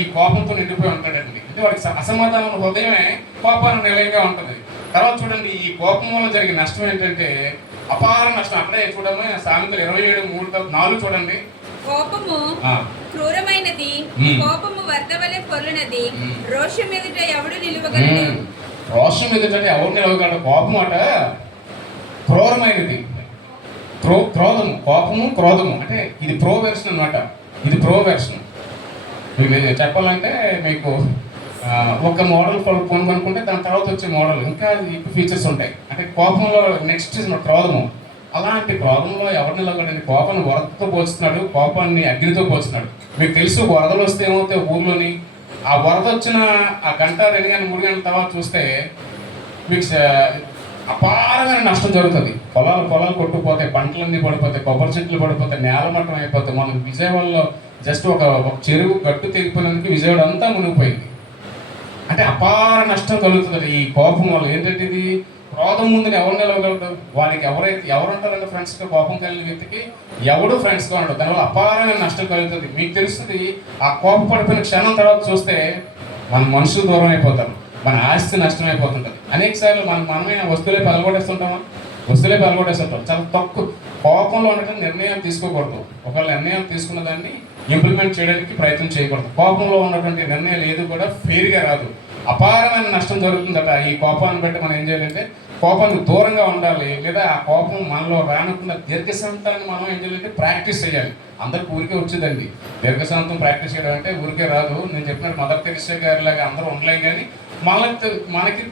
ఈ కోపంతో నిండిపోయి ఉంటాడండి. అంటే వాడికి అసమాధానం హృదయమే కోపాన్ని నిలయంగా ఉంటుంది. తర్వాత చూడండి, ఈ కోపం వల్ల జరిగే నష్టం ఏంటంటే అపార నష్టం. అక్కడే చూడము సామెతలు 27:3-4 చూడండి. కోపము క్రూరమైనది, కోపము వరదవలె పొర్లునది, రోషం ఎదుట ఎవడు నిలువగలడు? రోషం ఎదుట ఎవరు నిలవగలడు? కోపం అట క్రూరమైనది. క్రోధము, కోపము క్రోధము అంటే ఇది ప్రో వెర్షన్ అనమాట. ఇది ప్రో వెర్షన్. మీకు చెప్పాలంటే మీకు ఒక మోడల్ ఫోన్ కొనుక్కుంటే దాని తర్వాత వచ్చే మోడల్ ఇంకా ఫీచర్స్ ఉంటాయి. అంటే కోపంలో నెక్స్ట్ క్రోధము. అలాంటి క్రోధంలో ఎవరు నిలబడండి? కోపాన్ని వరదతో పోస్తున్నాడు, కోపాన్ని అగ్నితో పోస్తున్నాడు. మీకు తెలుసు వరదలు వస్తే ఏమవుతాయి ఊర్లోని? ఆ వరద వచ్చిన ఆ గంట 2 గంటల 3 గంటల తర్వాత చూస్తే మీకు అపారమైన నష్టం జరుగుతుంది. పొలాలు కొట్టుకుపోతాయి, పంటలన్నీ పడిపోతాయి, కొబ్బరి చెట్లు పడిపోతాయి, నేలమట్టం అయిపోతాయి. మనం విజయవాడలో జస్ట్ ఒక చెరువు గట్టు తెగిపోయినందుకు విజయవాడ అంతా మునిగిపోయింది. అంటే అపార నష్టం కలుగుతుంది ఈ కోపం వల్ల. ఏంటంటే ఇది క్రోధం ముందు ఎవరు నిలవగలడు? వాడికి ఎవరు ఉంటారంటే ఫ్రెండ్స్గా కోపం కలిగిన వ్యక్తికి ఎవడు ఫ్రెండ్స్గా ఉండడు. దానివల్ల అపారమైన నష్టం కలుగుతుంది. మీకు తెలుస్తుంది, ఆ కోపం పడిపోయిన క్షణం తర్వాత చూస్తే మన మనుషులు దూరం అయిపోతారు, మన ఆస్తి నష్టం అయిపోతుంటుంది. అనేక సార్లు మనమే వస్తువులే పగలగొట్టేస్తుంటాం. చాలా తక్కువ కోపంలో ఉండటం నిర్ణయం తీసుకోకూడదు. ఒకవేళ నిర్ణయం తీసుకున్న దాన్ని ఇంప్లిమెంట్ చేయడానికి ప్రయత్నం చేయకూడదు. కోపంలో ఉన్నటువంటి నిర్ణయాలు ఏది కూడా ఫెయిర్గా రాదు. అపారమైన నష్టం జరుగుతుందట. ఈ కోపాన్ని బట్టి మనం ఏం చేయాలంటే కోపానికి దూరంగా ఉండాలి. లేదా ఆ కోపం మనలో రానుకున్న దీర్ఘశాంతాన్ని మనం ఏం చేయాలంటే ప్రాక్టీస్ చేయాలి. అందరికి ఊరికే వచ్చిందండి దీర్ఘశాంతం ప్రాక్టీస్ చేయడం అంటే ఊరికే రాదు. నేను చెప్పినట్టు మదర్ తెరిసా గారిలాగా అందరూ ఉండలేం. కానీ మనకి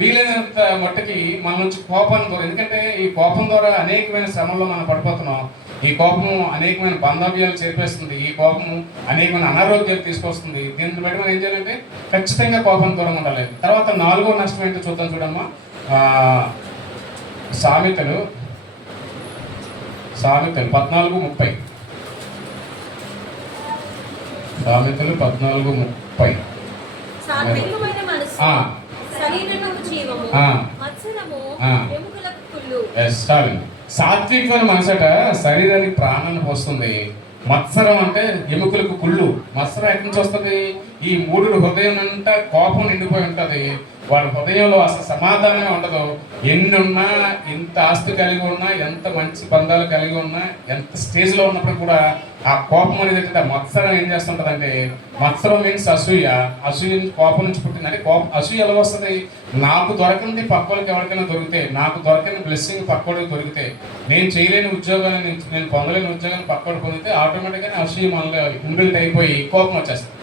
వీలైనంత మట్టుకి మన నుంచి కోపాన్ని దూరం. ఎందుకంటే ఈ కోపం ద్వారా అనేకమైన శ్రమల్లో మనం పడిపోతున్నాం. ఈ కోపము అనేకమైన బంధవ్యాలు చేపేస్తుంది. ఈ కోపము అనేకమైన అనారోగ్యాలు తీసుకొస్తుంది. దీన్ని బట్టి మనం ఏం చేయాలంటే ఖచ్చితంగా కోపం దూరం ఉండాలి. తర్వాత 4వ నష్టం ఏంటో చూద్దాం. చూడమ్మా, సామెతలు 14:30. సామెతలు 14:30. సాత్వికమైన మనసు శరీరమునకు జీవము, మత్సరము ఎముకలకు కుళ్ళు. సాత్వికమైన మనసట శరీరానికి ప్రాణాన్ని పోస్తుంది. మత్సరం అంటే ఎముకలకు కుళ్ళు. మత్సరం ఎక్కడి నుంచి వస్తుంది? ఈ మూడు హృదయం అంతా కోపం నిండిపోయి ఉంటుంది. వాడి హృదయంలో అసలు సమాధానమే ఉండదు. ఎన్ని ఉన్నా, ఎంత ఆస్తి కలిగి ఉన్నా, ఎంత మంచి బంధాలు కలిగి ఉన్నా, ఎంత స్టేజ్లో ఉన్నప్పుడు కూడా ఆ కోపం అనేది ఆ మత్సరం ఏం చేస్తుంటుందంటే, మత్సరం మీన్స్ అసూయ. అసూయ కోపం నుంచి పుట్టింది. అంటే కోపం అసూయ ఎలా వస్తుంది? నాకు దొరకంది పక్కోళ్ళకి ఎవరికైనా దొరికితే, నాకు దొరకని బ్లెస్సింగ్ పక్కోడికి దొరికితే, నేను చేయలేని ఉద్యోగాన్ని, నేను పొందలేని ఉద్యోగాన్ని పక్కోడు పొందితే ఆటోమేటిక్గానే అసూయ మనలో ఇన్బిల్ట్ అయిపోయి కోపం వచ్చేస్తుంది.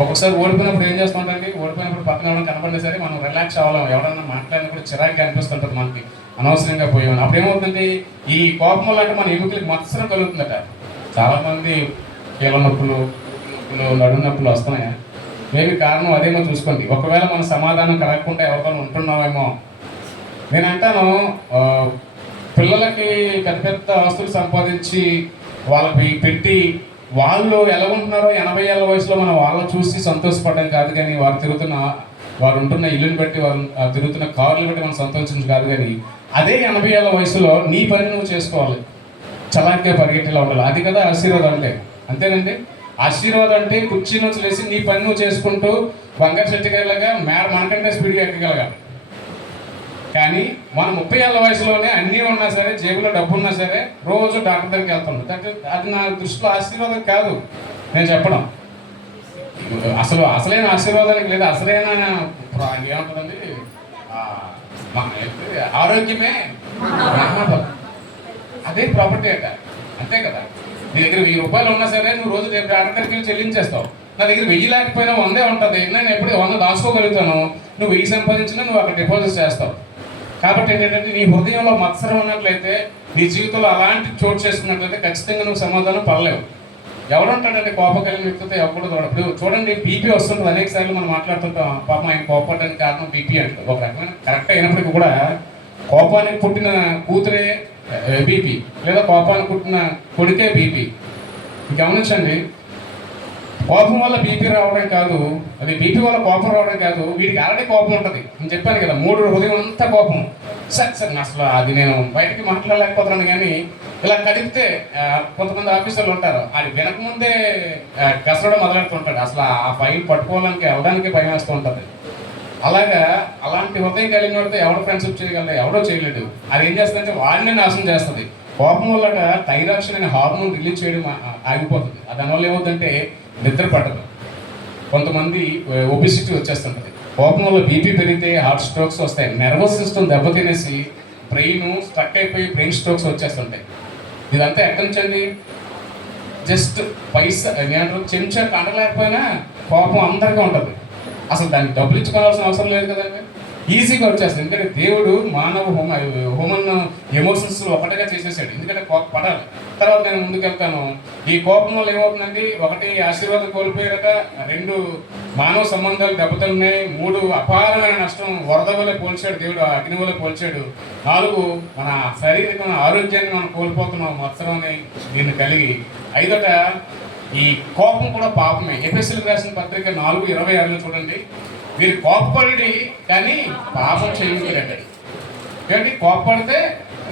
ఒక్కొక్కసారి ఓడిపోయినప్పుడు ఏం చేస్తుంటారండి? ఓడిపోయినప్పుడు పక్కన ఎవరైనా కనపడినా సరే మనం రిలాక్స్ అవ్వలేం. ఎవరైనా మాట్లాడినప్పుడు చిరాకుగా అనిపిస్తుంటుంది మనకి, అనవసరంగా పోయామని. అప్పుడు ఏమవుతుంది? ఈ కోపం వల్ల అంటే మన ఎముకలకి మత్సరం కలుగుతుందట. చాలామంది కీళ్ళ నొప్పులు, నడుము నొప్పులు వస్తున్నాయా? మేబీ కారణం అదేమో చూసుకోండి. ఒకవేళ మన సమాధానం కలగకుండా ఎవరికైనా ఉంటున్నామేమో. నేను అంటాను, పిల్లలకి పెద్ద పెద్ద ఆస్తులు సంపాదించి వాళ్ళకి పెట్టి వాళ్ళు ఎలా ఉంటున్నారో 80 ఏళ్ళ వయసులో మనం వాళ్ళని చూసి సంతోషపడడం కాదు. కానీ వారు ఉంటున్న ఇల్లుని బట్టి, వారు తిరుగుతున్న కార్లు బట్టి మనం సంతోషించడం కాదు. కానీ అదే 80 ఏళ్ళ వయసులో నీ పని నువ్వు చేసుకోవాలి, చలాక్గా పరిగెట్టేలా ఉండాలి. అది కదా ఆశీర్వాదం అంటే. అంతేనండి, ఆశీర్వాదం అంటే కుర్చీ నుంచి లేచి నీ పని నువ్వు చేసుకుంటూ బంగారు చెట్టు గారిలాగా మనకంటే స్పీడ్గా ఎక్కగలగాలి. కానీ మనం 30 ఏళ్ళ వయసులోనే అన్నీ ఉన్నా సరే, జేబులో డబ్బు ఉన్నా సరే, రోజు డాక్టర్ దగ్గరికి వెళ్తున్నాం. అది నా దృష్టిలో ఆశీర్వాదం కాదు నేను చెప్పడం. అసలైన ఆశీర్వాదానికి లేదా అసలైన ఏముంటుందండి, ఆరోగ్యమే అదే ప్రాపర్టీ అట. అంతే కదా. నీ దగ్గర 1000 రూపాయలు ఉన్నా సరే నువ్వు రోజు రేపు అక్కడికి వెళ్ళి చెల్లించేస్తావు. నా దగ్గర 1000 లేకపోయినా 100 ఉంటుంది, నేను ఎప్పుడు 100 దాచుకోగలుగుతాను. నువ్వు 1000 సంపాదించినా నువ్వు అక్కడ డిపాజిట్ చేస్తావు. కాబట్టి ఏంటంటే నీ హృదయంలో మత్సరం ఉన్నట్లయితే, నీ జీవితంలో అలాంటి చోటు చేసుకున్నట్లయితే ఖచ్చితంగా నువ్వు సమాధానం పడలేవు. ఎవడుంటాడంటే కోపం కలిగిన వ్యక్తితో ఎవరు ఇప్పుడు చూడండి, బీపీ వస్తుంటుంది. అనేక సార్లు మనం మాట్లాడుతుంటాం, పాపం ఆయన కోపడడానికి కారణం బీపీ అంటే ఒక రకమైన కరెక్ట్ అయినప్పటికీ కూడా కోపానికి పుట్టిన కూతురే బీపీ, లేదా కోపానికి పుట్టిన కొడుకే బీపీ. గమనించండి, కోపం వల్ల బీపీ రావడం కాదు, అది బీపీ వల్ల కోపం రావడం కాదు, వీడికి ఆల్రెడీ కోపం ఉంటుంది. నేను చెప్పాను కదా, 3 హృదయం అంతా కోపం. సార్ అసలు అది నేను బయటికి మాట్లాడలేకపోతున్నాను, కానీ ఇలా కదిపితే కొంతమంది ఆఫీసర్లు ఉంటారు, అది వినకముందే కసరడం మొదలెడుతుంటాడు. అసలు ఆ ఫైల్ పట్టుకోవడానికి వెళ్ళడానికి భయం వేస్తూ ఉంటుంది. అలాగా అలాంటి హృదయం కలిగిన వాడితో ఎవడో ఫ్రెండ్షిప్ చేయగలరు, ఎవడో చేయలేడు. అది ఏం చేస్తుందంటే వాడిని నాశనం చేస్తుంది. కోపం వల్ల థైరాక్సిన్ అనే హార్మోన్ రిలీజ్ చేయడం ఆగిపోతుంది. దానివల్ల ఏమవుతుందంటే నిద్ర పట్టదు, కొంతమంది ఒబిసిటీ వచ్చేస్తుంటుంది. కోపం వల్ల బీపీ పెరిగితే హార్ట్ స్ట్రోక్స్ వస్తాయి, నర్వస్ సిస్టమ్ దెబ్బతినేసి బ్రెయిన్ స్ట్రక్ అయిపోయి బ్రెయిన్ స్ట్రోక్స్ వచ్చేస్తుంటాయి. ఇదంతా ఎక్కడి నుంచి అండి? జస్ట్ పైసా నేను చెంచా కండలేకపోయినా కోపం అందరికీ ఉంటుంది. అసలు దానికి డబ్బులు ఇచ్చుకోవాల్సిన అవసరం లేదు కదండి, ఈజీగా వచ్చేస్తుంది. ఎందుకంటే దేవుడు మానవ హ్యూమన్ ఎమోషన్స్ ఒకటిగా చేసేసాడు. ఎందుకంటే పడాలి. తర్వాత నేను ముందుకెళ్తాను. ఈ కోపం వల్ల ఏమవుతుందండి? 1 ఆశీర్వాదం కోల్పోయాక, 2 మానవ సంబంధాలు దెబ్బతిన్నాయి, 3 అపారమైన నష్టం వరద వల్ల పోల్చాడు దేవుడు, అగ్ని వల్ల పోల్చాడు, 4 మన శారీరక ఆరోగ్యాన్ని మనం కోల్పోతున్నాం మత్సరాన్ని దీన్ని కలిగి. 5వ ఈ కోపం కూడా పాపమే. ఎఫెసీయులకు రాసిన పత్రిక 4:26 చూడండి, వీరు కోపపడి కానీ పాపం చేయకూడదు. ఏంటి కోపపడితే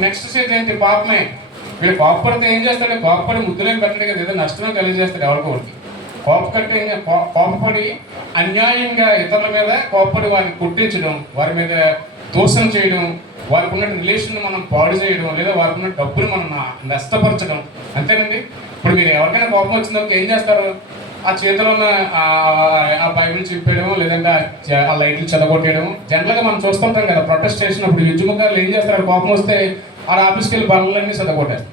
నెక్స్ట్ స్టేజ్ ఏంటి? పాపమే. వీళ్ళు కోపపడితే ఏం చేస్తాడు? కోపపడి ముద్దులేం పెట్టండి కదా, ఏదో నష్టమే కలిగజేస్తాడు ఎవరికోటి. కోపపడి అన్యాయంగా ఇతరుల మీద కోపపడి వారిని కుట్టించడం, వారి మీద దోషం చేయడం, వారికి ఉన్న రిలేషన్ మనం పాడు చేయడం, లేదా వారికి ఉన్న డబ్బులు మనం నష్టపరచడం. అంతేనండి. ఇప్పుడు మీరు ఎవరికైనా కోపం వచ్చిన ఏం చేస్తారు? ఆ చేతిలో ఉన్న ఆ బైబిల్ చింపేయడం, లేదంటే ఆ లైట్లు చెదగొట్టేయడం. జనరల్గా మనం చూస్తుంటాం కదా, ప్రొటెస్ట్ చేసినప్పుడు ఉద్యమకారులు ఏం చేస్తారు? కోపం వస్తే ఆ ఆఫీస్కి వెళ్ళి బండ్లన్నీ చెదగొట్టేస్తారు.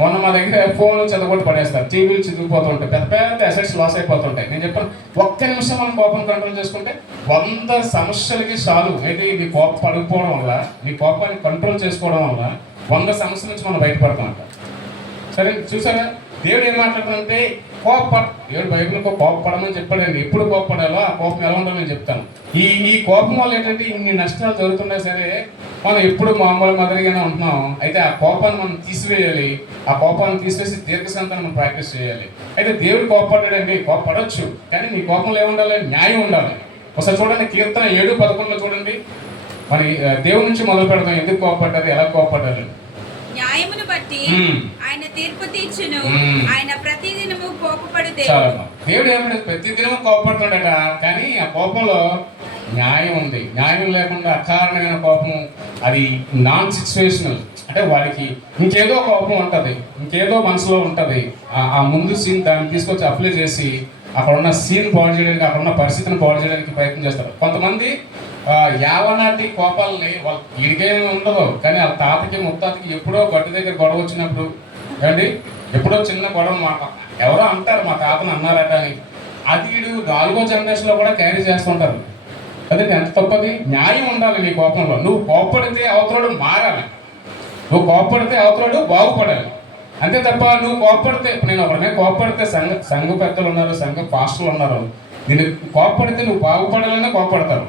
మొన్న మా దగ్గర ఫోన్లు చెదగొట్టి పడేస్తారు, టీవీలు చిదిగిపోతుంటాయి, పెద్ద పెద్ద అసెట్స్ లాస్ అయిపోతుంటాయి. నేను చెప్పాను, ఒక్క నిమిషం మనం కోపం కంట్రోల్ చేసుకుంటే 100 సమస్యలకి సాల్వ్. అయితే నీ కోపం పడిపోవడం వల్ల, నీ కోపాన్ని కంట్రోల్ చేసుకోవడం వల్ల 100 సమస్యల నుంచి మనం బయటపడతాం. సరే చూసారా, దేవుడు ఏం మాట్లాడుతుందంటే దేవుడు బైబిల్కి కోపపడమని చెప్పాడండి. ఎప్పుడు కోపపడాలో, ఆ కోపం ఎలా ఉండాలో నేను చెప్తాను. ఈ కోపం వల్ల ఏంటంటే ఇన్ని నష్టాలు జరుగుతున్నా సరే మనం ఎప్పుడు మామూలు మాదిరిగానే ఉంటున్నాం. అయితే ఆ కోపాన్ని మనం తీసివేయాలి. ఆ కోపాన్ని తీసివేసి దీర్ఘశాంతాన్ని మనం ప్రాక్టీస్ చేయాలి. అయితే దేవుడు కోపపడ్డాడండి, కోపపడవచ్చు, కానీ నీ కోపంలో ఏముండాలి? న్యాయం ఉండాలి. ఒకసారి చూడండి, కీర్తన 7:11 చూడండి. మరి దేవుడి నుంచి మొదలు పెడతాం. ఎందుకు కోపపడ్డారు, ఎలా కోపపడ్డారు? న్యాయమును బట్టి ఆయన తీర్పు తీర్చును, ఆయన ప్రతిదినము కోపపడితే. దేవుడు ఏమంటే ప్రతిదినము కోపపడుతున్నాడట, కానీ ఆ కోపంలో న్యాయం ఉంది. న్యాయం లేకుండా అకారణమైన కోపం, అది నాన్ సిచ్యువేషనల్. అంటే వాడికి ఇంకేదో కోపం ఉంటుంది, ఇంకేదో మనసులో ఉంటుంది. ఆ ముందు సీన్ దాన్ని తీసుకొచ్చి అప్లై చేసి అక్కడ ఉన్న సీన్ పాడు చేయడానికి, అక్కడ ఉన్న పరిస్థితిని పాడు చేయడానికి ప్రయత్నం చేస్తారు. కొంతమంది యావనాటి కోపాలని వీడికేమీ ఉండదు, కానీ వాళ్ళ తాతకి ముత్తాతకి ఎప్పుడో గట్టు దగ్గర గొడవ వచ్చినప్పుడు అండి, ఎప్పుడో చిన్న గొడవ ఎవరో అంటారు మా తాతను అన్నారట అని, అది వీడు 4వ జనరేషన్లో కూడా క్యారీ చేస్తుంటారు. అదే ఎంత తప్పది. న్యాయం ఉండాలి నీ కోపంలో. నువ్వు కోపడితే అవతలడు మారాలి, నువ్వు కోపడితే అవతలడు బాగుపడాలి. అంతే తప్ప నువ్వు కోపడితే, ఇప్పుడు నేను ఒకరిమే కోపడితే సంఘ పెద్దలు ఉన్నారు, సంఘ పాస్టర్లు ఉన్నారు, నేను కోపడితే నువ్వు బాగుపడాలనే కోపడతారు.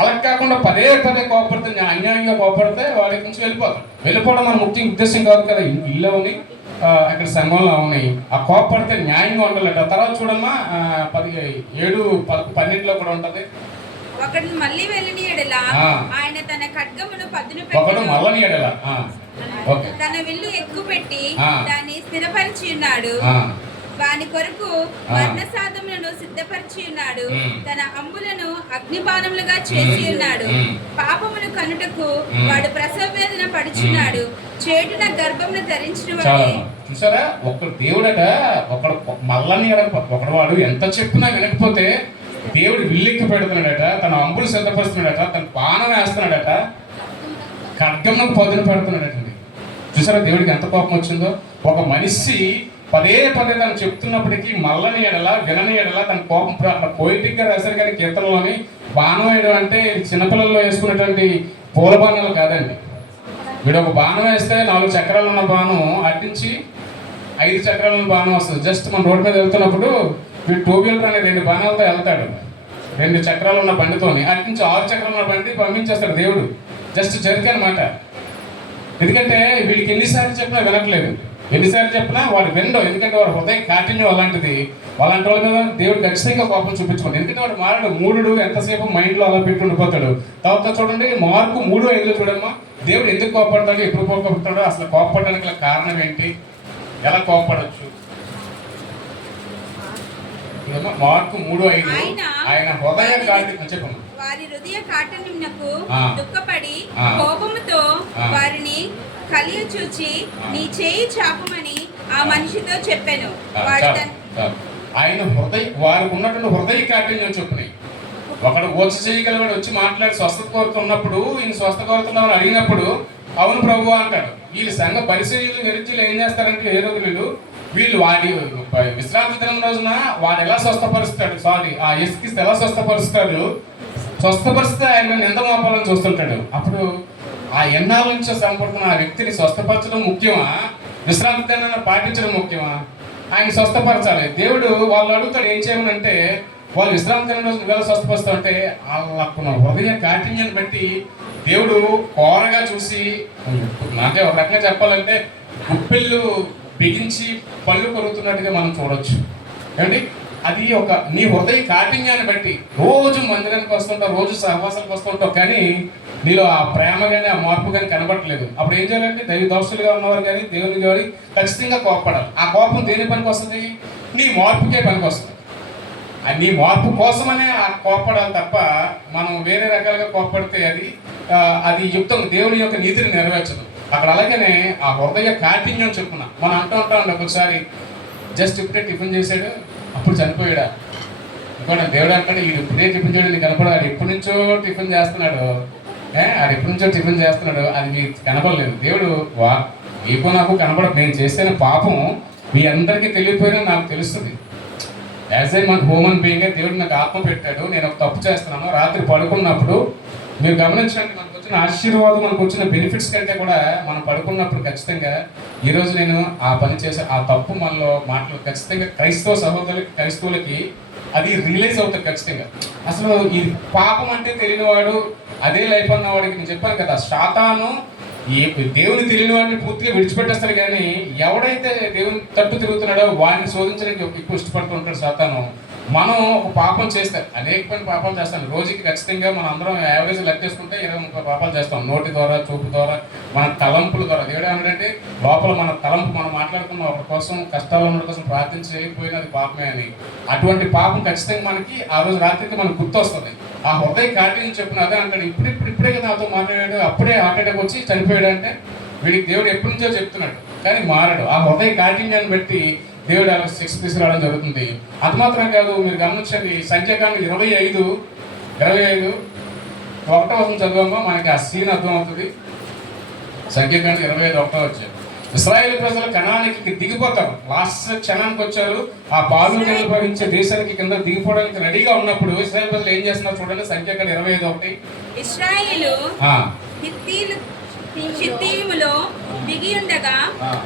అలా కాకుండా పదే కోపడితే, అన్యాయంగా కోపడితే వాడి నుంచి వెళ్ళిపోవడం మన ముఖ్య ఉద్దేశం కాదు కదా. ఇల్లు అవుని అక్కడ సంఘంలో అవునాయి. ఆ కోపడితే న్యాయంగా ఉండాలంట. తర్వాత చూడమ్మా 7:12 కూడా ఉంటది. ఒకడు మళ్ళీ వెళ్ళని ఎడల ఆయన తన ఖడ్గమును పదును పెట్టి తన విల్లు ఎక్కుపెట్టి దాన్ని స్థిరపరిచి ఉన్నాడు. వాని కొరకు మరణ సాధములను సిద్ధపరిచి ఉన్నాడు. తన అంబులను అగ్నిబాణములుగా చేసి ఉన్నాడు. పాపమును కనుటకు వాడు ప్రసవ వేదన పడుచున్నాడు. చేటున గర్భమును ధరించిన వాడే. చూసారా, ఒకడు దేవుడట, ఒకడు మల్లని ఒకడు వాడు ఎంత చెప్పినా వినకపోతే దేవుడు విల్లెక్కి పెడుతున్నాడట, తన అంబులు సిద్ధపరుస్తున్నాడట, తన బాణం వేస్తున్నాడట, ఖడ్గమును పదును పెడుతున్నాడటండి. చూసారా దేవుడికి ఎంత కోపం వచ్చిందో. ఒక మనిషి పదే తను చెప్తున్నప్పటికీ మల్లని ఎడల వినని ఎడల తన కోపం అట్లా పోయిటిక్గా రాశారు. కానీ కీర్తనలోని బాణం వేయడం అంటే చిన్నపిల్లల్లో వేసుకున్నటువంటి పూల బాణాలు కాదండి. వీడు ఒక బాణం వేస్తే 4 చక్రాలు ఉన్న బాణం అట్టించి 5 చక్రాలు ఉన్న బాణం వస్తుంది. జస్ట్ మన రోడ్డు మీద వెళ్తున్నప్పుడు వీడు 2 వీలర్ అనే 2 బాణాలతో వెళ్తాడు. 2 చక్రాలు ఉన్న బండితోని అట్టించి 6 చక్రాలు ఉన్న బండి పంపించేస్తాడు దేవుడు. జస్ట్ జరిగి అనమాట. ఎందుకంటే వీడికి ఎన్నిసార్లు చెప్పినా వినట్లేదు. ఎన్నిసార్లు చెప్పినా వాడు వినడు. ఎందుకంటే వాడు హృదయం కాఠిన్యం అలాంటిది. అలాంటి వాళ్ళ మీద దేవుడు ఖచ్చితంగా కోపం చూపించుకోండి. ఎందుకంటే వాడు మారడు. మూఢుడు ఎంతసేపు మైండ్లో అలా పెట్టి ఉండిపోతాడు. తర్వాత చూడండి మార్కు 3:5 చూడమ్మా. దేవుడు ఎందుకు కోపడతాడు, ఎప్పుడు కోపడతాడో, అసలు కోపడడానికి కారణం ఏంటి, ఎలా కోపడచ్చు? మార్కు 3:5 ఆయన హృదయ కాఠిన్యం చెప్పమ్మా. వారి హృదయ కాఠిన్యమునకు దుఃఖపడి కోపముతో వారిని కలియ చూచి నీ చేయి చాపమని ఆ మనిషితో చెప్పాను. ఆయన వారికి ఉన్నటువంటి హృదయ కాఠిన్యం చొప్పుని ఒకడు ఓచ చేయగలవాడు వచ్చి మాట్లాడి స్వస్థత కోరుతున్నప్పుడు ఈయన స్వస్థ కోరుతున్నామని అడిగినప్పుడు అవును ప్రభు అంటాడు. వీళ్ళు సంఘ పరిశీలన గురించి ఏం చేస్తారంటే ఏ రోజులు వీళ్ళు వాడి విశ్రాంతి దినం రోజున వాడు ఎలా స్వస్థపరుస్తాడు, ఆ యేసుక్రీస్తు ఎలా స్వస్థపరుస్తాడు, స్వస్థపరిస్తే ఆయన నింద మోపాలని చూస్తుంటాడు. అప్పుడు ఆ ఎన్నాళ్ళ నుంచో సంపడుతున్న ఆ వ్యక్తిని స్వస్థపరచడం ముఖ్యమా, విశ్రాంతి దినాన్ని పాటించడం ముఖ్యమా? ఆయన స్వస్థపరచాలి. దేవుడు వాళ్ళు అడుగుతాడు ఏం చేయమనంటే, వాళ్ళు విశ్రాంతి దినం రోజు ఎలా స్వస్థపరుస్తుంటే వాళ్ళకున్న హృదయ కాఠిన్యాన్ని బట్టి దేవుడు కోరగా చూసి, అంటే ఒక రకంగా చెప్పాలంటే గుప్పిళ్ళు బిగించి పళ్ళు కొరుకుతున్నట్టుగా మనం చూడొచ్చు. ఏమండి, అది ఒక నీ హృదయ కాఠిన్యాన్ని బట్టి రోజు మందిరానికి వస్తుంటావు, రోజు సహవాసాలకు వస్తుంటావు, కానీ నీలో ఆ ప్రేమ కానీ ఆ మార్పు కానీ కనబడట్లేదు. అప్పుడు ఏం చేయాలంటే దైవ దోషులుగా ఉన్నవారు కానీ దేవుని కానీ ఖచ్చితంగా కోపపడాలి. ఆ కోపం దేని పనికి వస్తుంది? నీ మార్పుకే పనికి వస్తుంది. నీ మార్పు కోసమనే ఆ కోపడాలి తప్ప మనం వేరే రకాలుగా కోపడితే అది యుక్తం దేవుని యొక్క నీతిని నెరవేర్చదు. అక్కడ అలాగనే ఆ హృదయ కాఠిన్యం చెప్పున మనం అంటూ ఉంటాం ఒకసారి, జస్ట్ ఇప్పుడే టిఫిన్ చేశాడు అప్పుడు చనిపోయాడా ఇంకోటి దేవుడు అంటాడు వీడు ఇప్పుడే టిఫిన్ చేయడం నీకు కనపడాడు, ఎప్పటి నుంచో టిఫిన్ చేస్తున్నాడు, అది ఎప్పటి నుంచో టిఫిన్ చేస్తున్నాడు, అది మీకు కనపడలేదు. దేవుడు మీకు నాకు కనపడ, నేను చేసిన పాపం మీ అందరికీ తెలియపోయినా నాకు తెలుస్తుంది. యాజ్ ఏ మన హ్యూమన్ బీయింగ్ దేవుడు నాకు ఆత్మ పెట్టాడు. నేను ఒక తప్పు చేస్తున్నాను. రాత్రి పడుకున్నప్పుడు మీరు గమనించండి, మనకు వచ్చిన ఆశీర్వాదం, మనకు వచ్చిన బెనిఫిట్స్ కంటే కూడా మనం పడుకున్నప్పుడు ఖచ్చితంగా ఈరోజు నేను ఆ పని చేసే ఆ తప్పు మనలో మాటలు ఖచ్చితంగా క్రైస్తవులకి అది రియలైజ్ అవుతుంది ఖచ్చితంగా. అసలు ఈ పాపం అంటే తెలియనివాడు, అదే లైఫ్ అన్నవాడికి నేను చెప్పాను కదా, సాతాను దేవుని తెలియని వాడిని పూర్తిగా విడిచిపెట్టేస్తాడు. కానీ ఎవడైతే దేవుని తట్టు తిరుగుతున్నాడో వాడిని శోధించడానికి ఎక్కువ ఇష్టపడుతుంటాడు సాతాను. మనం ఒక పాపం చేస్తే అనేకమైన పాపాలు చేస్తాం. రోజుకి ఖచ్చితంగా మనం అందరం యావరేజ్ లెక్కేసుకుంటే 20-30 పాపాలు చేస్తాం. నోటి ద్వారా, చూపు ద్వారా, మన తలంపుల ద్వారా. దేవుడు ఏమంటే లోపల మన తలంపు, మనం మాట్లాడుకున్న ఒకరి కోసం, కష్టాలు ఉన్న కోసం ప్రార్థించకపోయినా అది పాపమే అని. అటువంటి పాపం ఖచ్చితంగా మనకి ఆ రోజు రాత్రికి మనకు గుర్తొస్తుంది. ఆ హృదయ కాఠిన్యం చెప్పిన అదే అంటాడు, ఇప్పుడే నాతో మాట్లాడాడు, అప్పుడే హార్ట్ అటాక్ వచ్చి చనిపోయాడు అంటే వీడికి దేవుడు ఎప్పటి నుంచో చెప్తున్నాడు కానీ మారాడు. ఆ హృదయ కాఠిన్యాన్ని బట్టి దేవుడు అలా శిక్ష తీసుకురావడం జరుగుతుంది. అది మాత్రం కాదు, మీరు గమనించండి, సంఖ్యాకాండం 25 ఒకటో చదువుమో మనకి ఆ సీన్ అర్థమవుతుంది. సంఖ్యాకాండం 25:1 ఇశ్రాయేలు ప్రజలు కనానికి దిగిపోతారు. లాస్ట్ క్షణానికి వచ్చారు. ఆ పాలు నిర్వహించే దేశానికి కింద దిగిపోవడానికి రెడీగా ఉన్నప్పుడు ఇశ్రాయేలు ప్రజలు ఏం చేస్తున్నారు చూడండి. సంఖ్యాకాండం 25:1 ఇశ్రాయేలు షిత్తీములో దిగి ఉండగా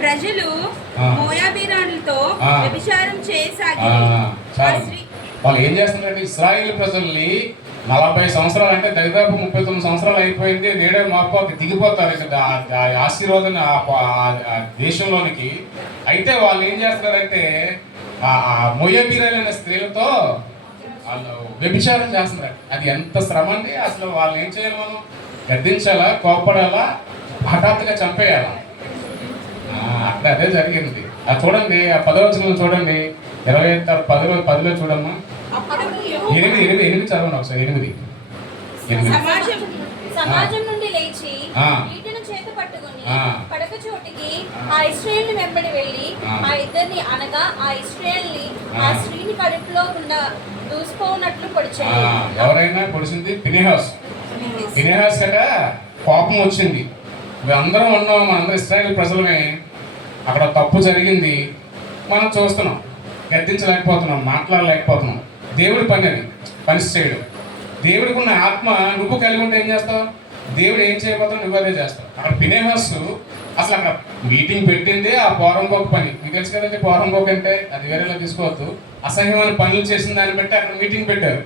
ప్రజలు మోయాబీరాలతో వ్యభిచారం చేయసాగారు. వాళ్ళు ఏం చేస్తున్నారంటే ఇశ్రాయేలు ప్రజల్ని 40 సంవత్సరాలు అంటే దాదాపు 39 సంవత్సరాలు అయిపోయింది. నేడే మాకు దిగిపోతారు కదా ఆశీర్వాదం ఆ దేశంలోనికి. అయితే వాళ్ళు ఏం చేస్తున్నారంటే మోయాబీరాలైన స్త్రీలతో వాళ్ళు వ్యభిచారం చేస్తున్నారు. అది ఎంత శ్రమ అండి. అసలు వాళ్ళు ఏం చేయాలి? మనం గద్దించాలా, కోపడాలా, హఠాత్తుగా చంపేయాలా? అక్కడ అదే జరిగింది. అది చూడండి, ఆ 10వ వచనం చూడండి, 10లో చూడమ్మా. 8 చదవండి ఒకసారి. 8 సమాజం నుండి లేచి వీటిని చేత పట్టుకుని పడక చోటికి ఆ ఇశ్రాయేలుని వెంబడి వెళ్ళి ఆ ఇద్దరిని అనగా ఆ ఇశ్రాయేలుని ఆ స్త్రీని కడుపులో గుండా దూసిపోనట్లు పొడిచాడు. ఎవరైనా పొడిచింది ఫినెహాస్. ఫినెహాస్ కట కోపం వచ్చింది. అందరం ఉన్నాం, మనందరం ఇశ్రాయేల్ ప్రజలమే. అక్కడ తప్పు జరిగింది, మనం చూస్తున్నాం, గద్దించలేకపోతున్నాం, మాట్లాడలేకపోతున్నాం. దేవుడి పని అది, పని చేయడం. దేవుడికి ఉన్న ఆత్మ నువ్వు కలిగి ఉంటే ఏం చేస్తావు? దేవుడు ఏం చేయబోతావు నువ్వు అదే చేస్తావు. అక్కడ ఫినెహాసు అసలు అక్కడ మీటింగ్ పెట్టిందే ఆ పోరంబోకు పని. మీకు తెలుసు కదండి పోరంబోకు అంటే, అది వేరేలా తీసుకోవద్దు. అసహ్యమైన పనులు చేసిన దాన్ని బట్టి అక్కడ మీటింగ్ పెట్టారు.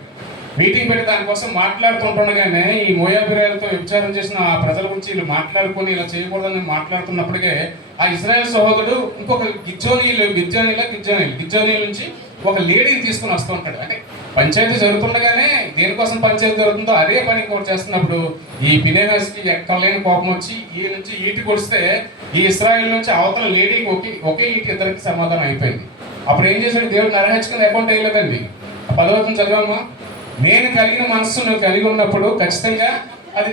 మీటింగ్ పెట్టి దానికోసం మాట్లాడుతుంటుండగానే ఈ మోయాబిరాలతో వ్యభిచారం చేసిన ఆ ప్రజల గురించి వీళ్ళు మాట్లాడుకొని ఇలా చేయకూడదని మాట్లాడుతున్నప్పటికే ఆ ఇశ్రాయేల్ సహోదరుడు ఇంకొక గిజ్జోనీల నుంచి ఒక లేడీని తీసుకుని వస్తూ ఉంటాడు. అంటే పంచాయతీ జరుగుతుండగానే దేనికోసం పంచాయతీ జరుగుతుందో అదే పని ఇంకోటి చేస్తున్నప్పుడు ఈ ఫినెహాసుకి ఎక్కలేని కోపం వచ్చి ఈ నుంచి ఈటి కొడిస్తే ఈ ఇశ్రాయేల్ నుంచి అవతల లేడీకి ఒకే ఈటి ఇద్దరికి సమాధానం అయిపోయింది. అప్పుడు ఏం చేశాడు దేవుడు? నరహెచ్చుకుని అకౌంట్ వేయలేదండి. 10వ వచనం చదివామా? నేను కలిగిన మనస్సు నువ్వు కలిగి ఉన్నప్పుడు ఖచ్చితంగా అది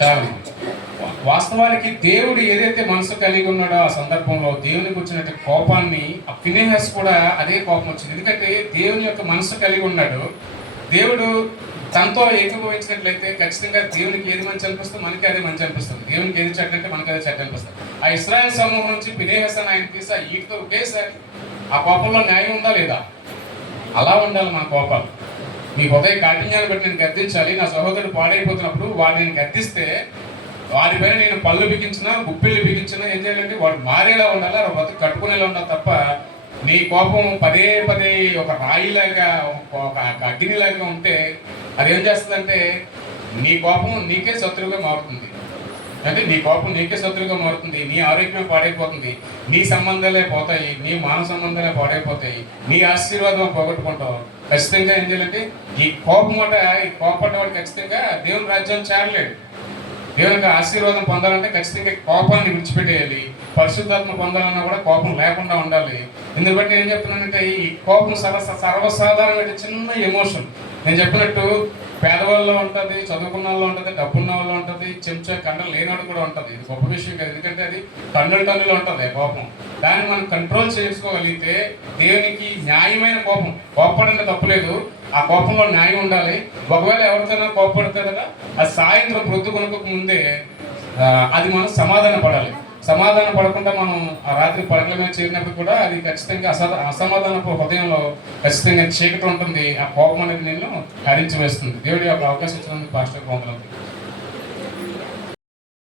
చాలు. వాస్తవానికి దేవుడు ఏదైతే మనసు కలిగి ఉన్నాడో ఆ సందర్భంలో దేవునికి వచ్చినట్టు కోపాన్ని ఆ ఫినెహాస్ కూడా అదే కోపం వచ్చింది. ఎందుకంటే దేవుని యొక్క మనసు కలిగి ఉన్నాడు. దేవుడు తనతో ఏకీభవించినట్లయితే ఖచ్చితంగా దేవునికి ఏది మంచి అనిపిస్తుంది, మనకి అదే మంచి అనిపిస్తుంది. దేవునికి ఏది చెడ్డ అంటే మనకి అదే చెడ్డ అనిపిస్తుంది. ఆ ఇశ్రాయేల్ సమూహం నుంచి ఫినెహాస్ అని ఆయన తీసి ఆ ఈటితో ఒకేసారి ఆ కోపంలో న్యాయం ఉందా లేదా? అలా ఉండాలి మన కోపాలు. మీ హృదయ కాఠిన్యాన్ని బట్టి నేను గద్దించాలి. నా సహోదరుడు పాడైపోతున్నప్పుడు వాడు నేను గద్దిస్తే వాడిపైన నేను పళ్ళు బిగించినా గుప్పిళ్ళు బిగించినా ఏం చేయాలంటే వాడు మారేలా ఉండాలి, బతుకు కట్టుకునేలా ఉండాలి తప్ప నీ కోపం పదే పదే ఒక రాయిలాగా ఒక అగ్నిలాగా ఉంటే అదేం చేస్తుందంటే నీ కోపం నీకే శత్రువుగా మారుతుంది. అంటే నీ కోపం నీకే శత్రువుగా మారుతుంది, నీ ఆరోగ్యం పాడైపోతుంది, నీ సంబంధాలే పోతాయి, నీ మానవ సంబంధాలే పాడైపోతాయి, నీ ఆశీర్వాదం పోగొట్టుకుంటావు. ఖచ్చితంగా ఏం చేయాలంటే ఈ కోపం ఈ కోపడ్డవాడు ఖచ్చితంగా దేవుని రాజ్యాన్ని చేరలేడు. దేవునికి ఆశీర్వాదం పొందాలంటే ఖచ్చితంగా కోపాన్ని విడిచిపెట్టేయాలి. పరిశుద్ధాత్మ పొందాలన్నా కూడా కోపం లేకుండా ఉండాలి. ఇందుని బట్టి నేను చెప్తున్నానంటే ఈ కోపం సర్వసాధారణమైన చిన్న ఎమోషన్. నేను చెప్పినట్టు పేదవాళ్ళలో ఉంటుంది, చదువుకున్న వాళ్ళు ఉంటుంది, డబ్బున్న వాళ్ళు ఉంటుంది, చెంచా కండలు లేనివాడు కూడా ఉంటుంది. ఇది గొప్ప విషయం కాదు, ఎందుకంటే అది టన్నులు ఉంటుంది కోపం. దాన్ని మనం కంట్రోల్ చేసుకోగలిగితే దేవునికి న్యాయమైన కోపం. కోపడంటే తప్పులేదు, ఆ కోపంలో న్యాయం ఉండాలి. ఒకవేళ ఎవరికైనా కోపడితే కదా అది సాయంత్రం ప్రొద్దు కొనుక్కోక ముందే అది మనం సమాధాన పడాలి. సమాధాన పడకుండా మనం ఆ రాత్రి పడకల మీద చేరినప్పుడు కూడా అది ఖచ్చితంగా అసమాధానపు హృదయంలో ఖచ్చితంగా చీకటి ఉంటుంది. ఆ కోపం అనేది నేను హరించి వేస్తుంది. దేవుడి యొక్క అవకాశం ఇచ్చినందుకు పాస్టర్ వందనాలు.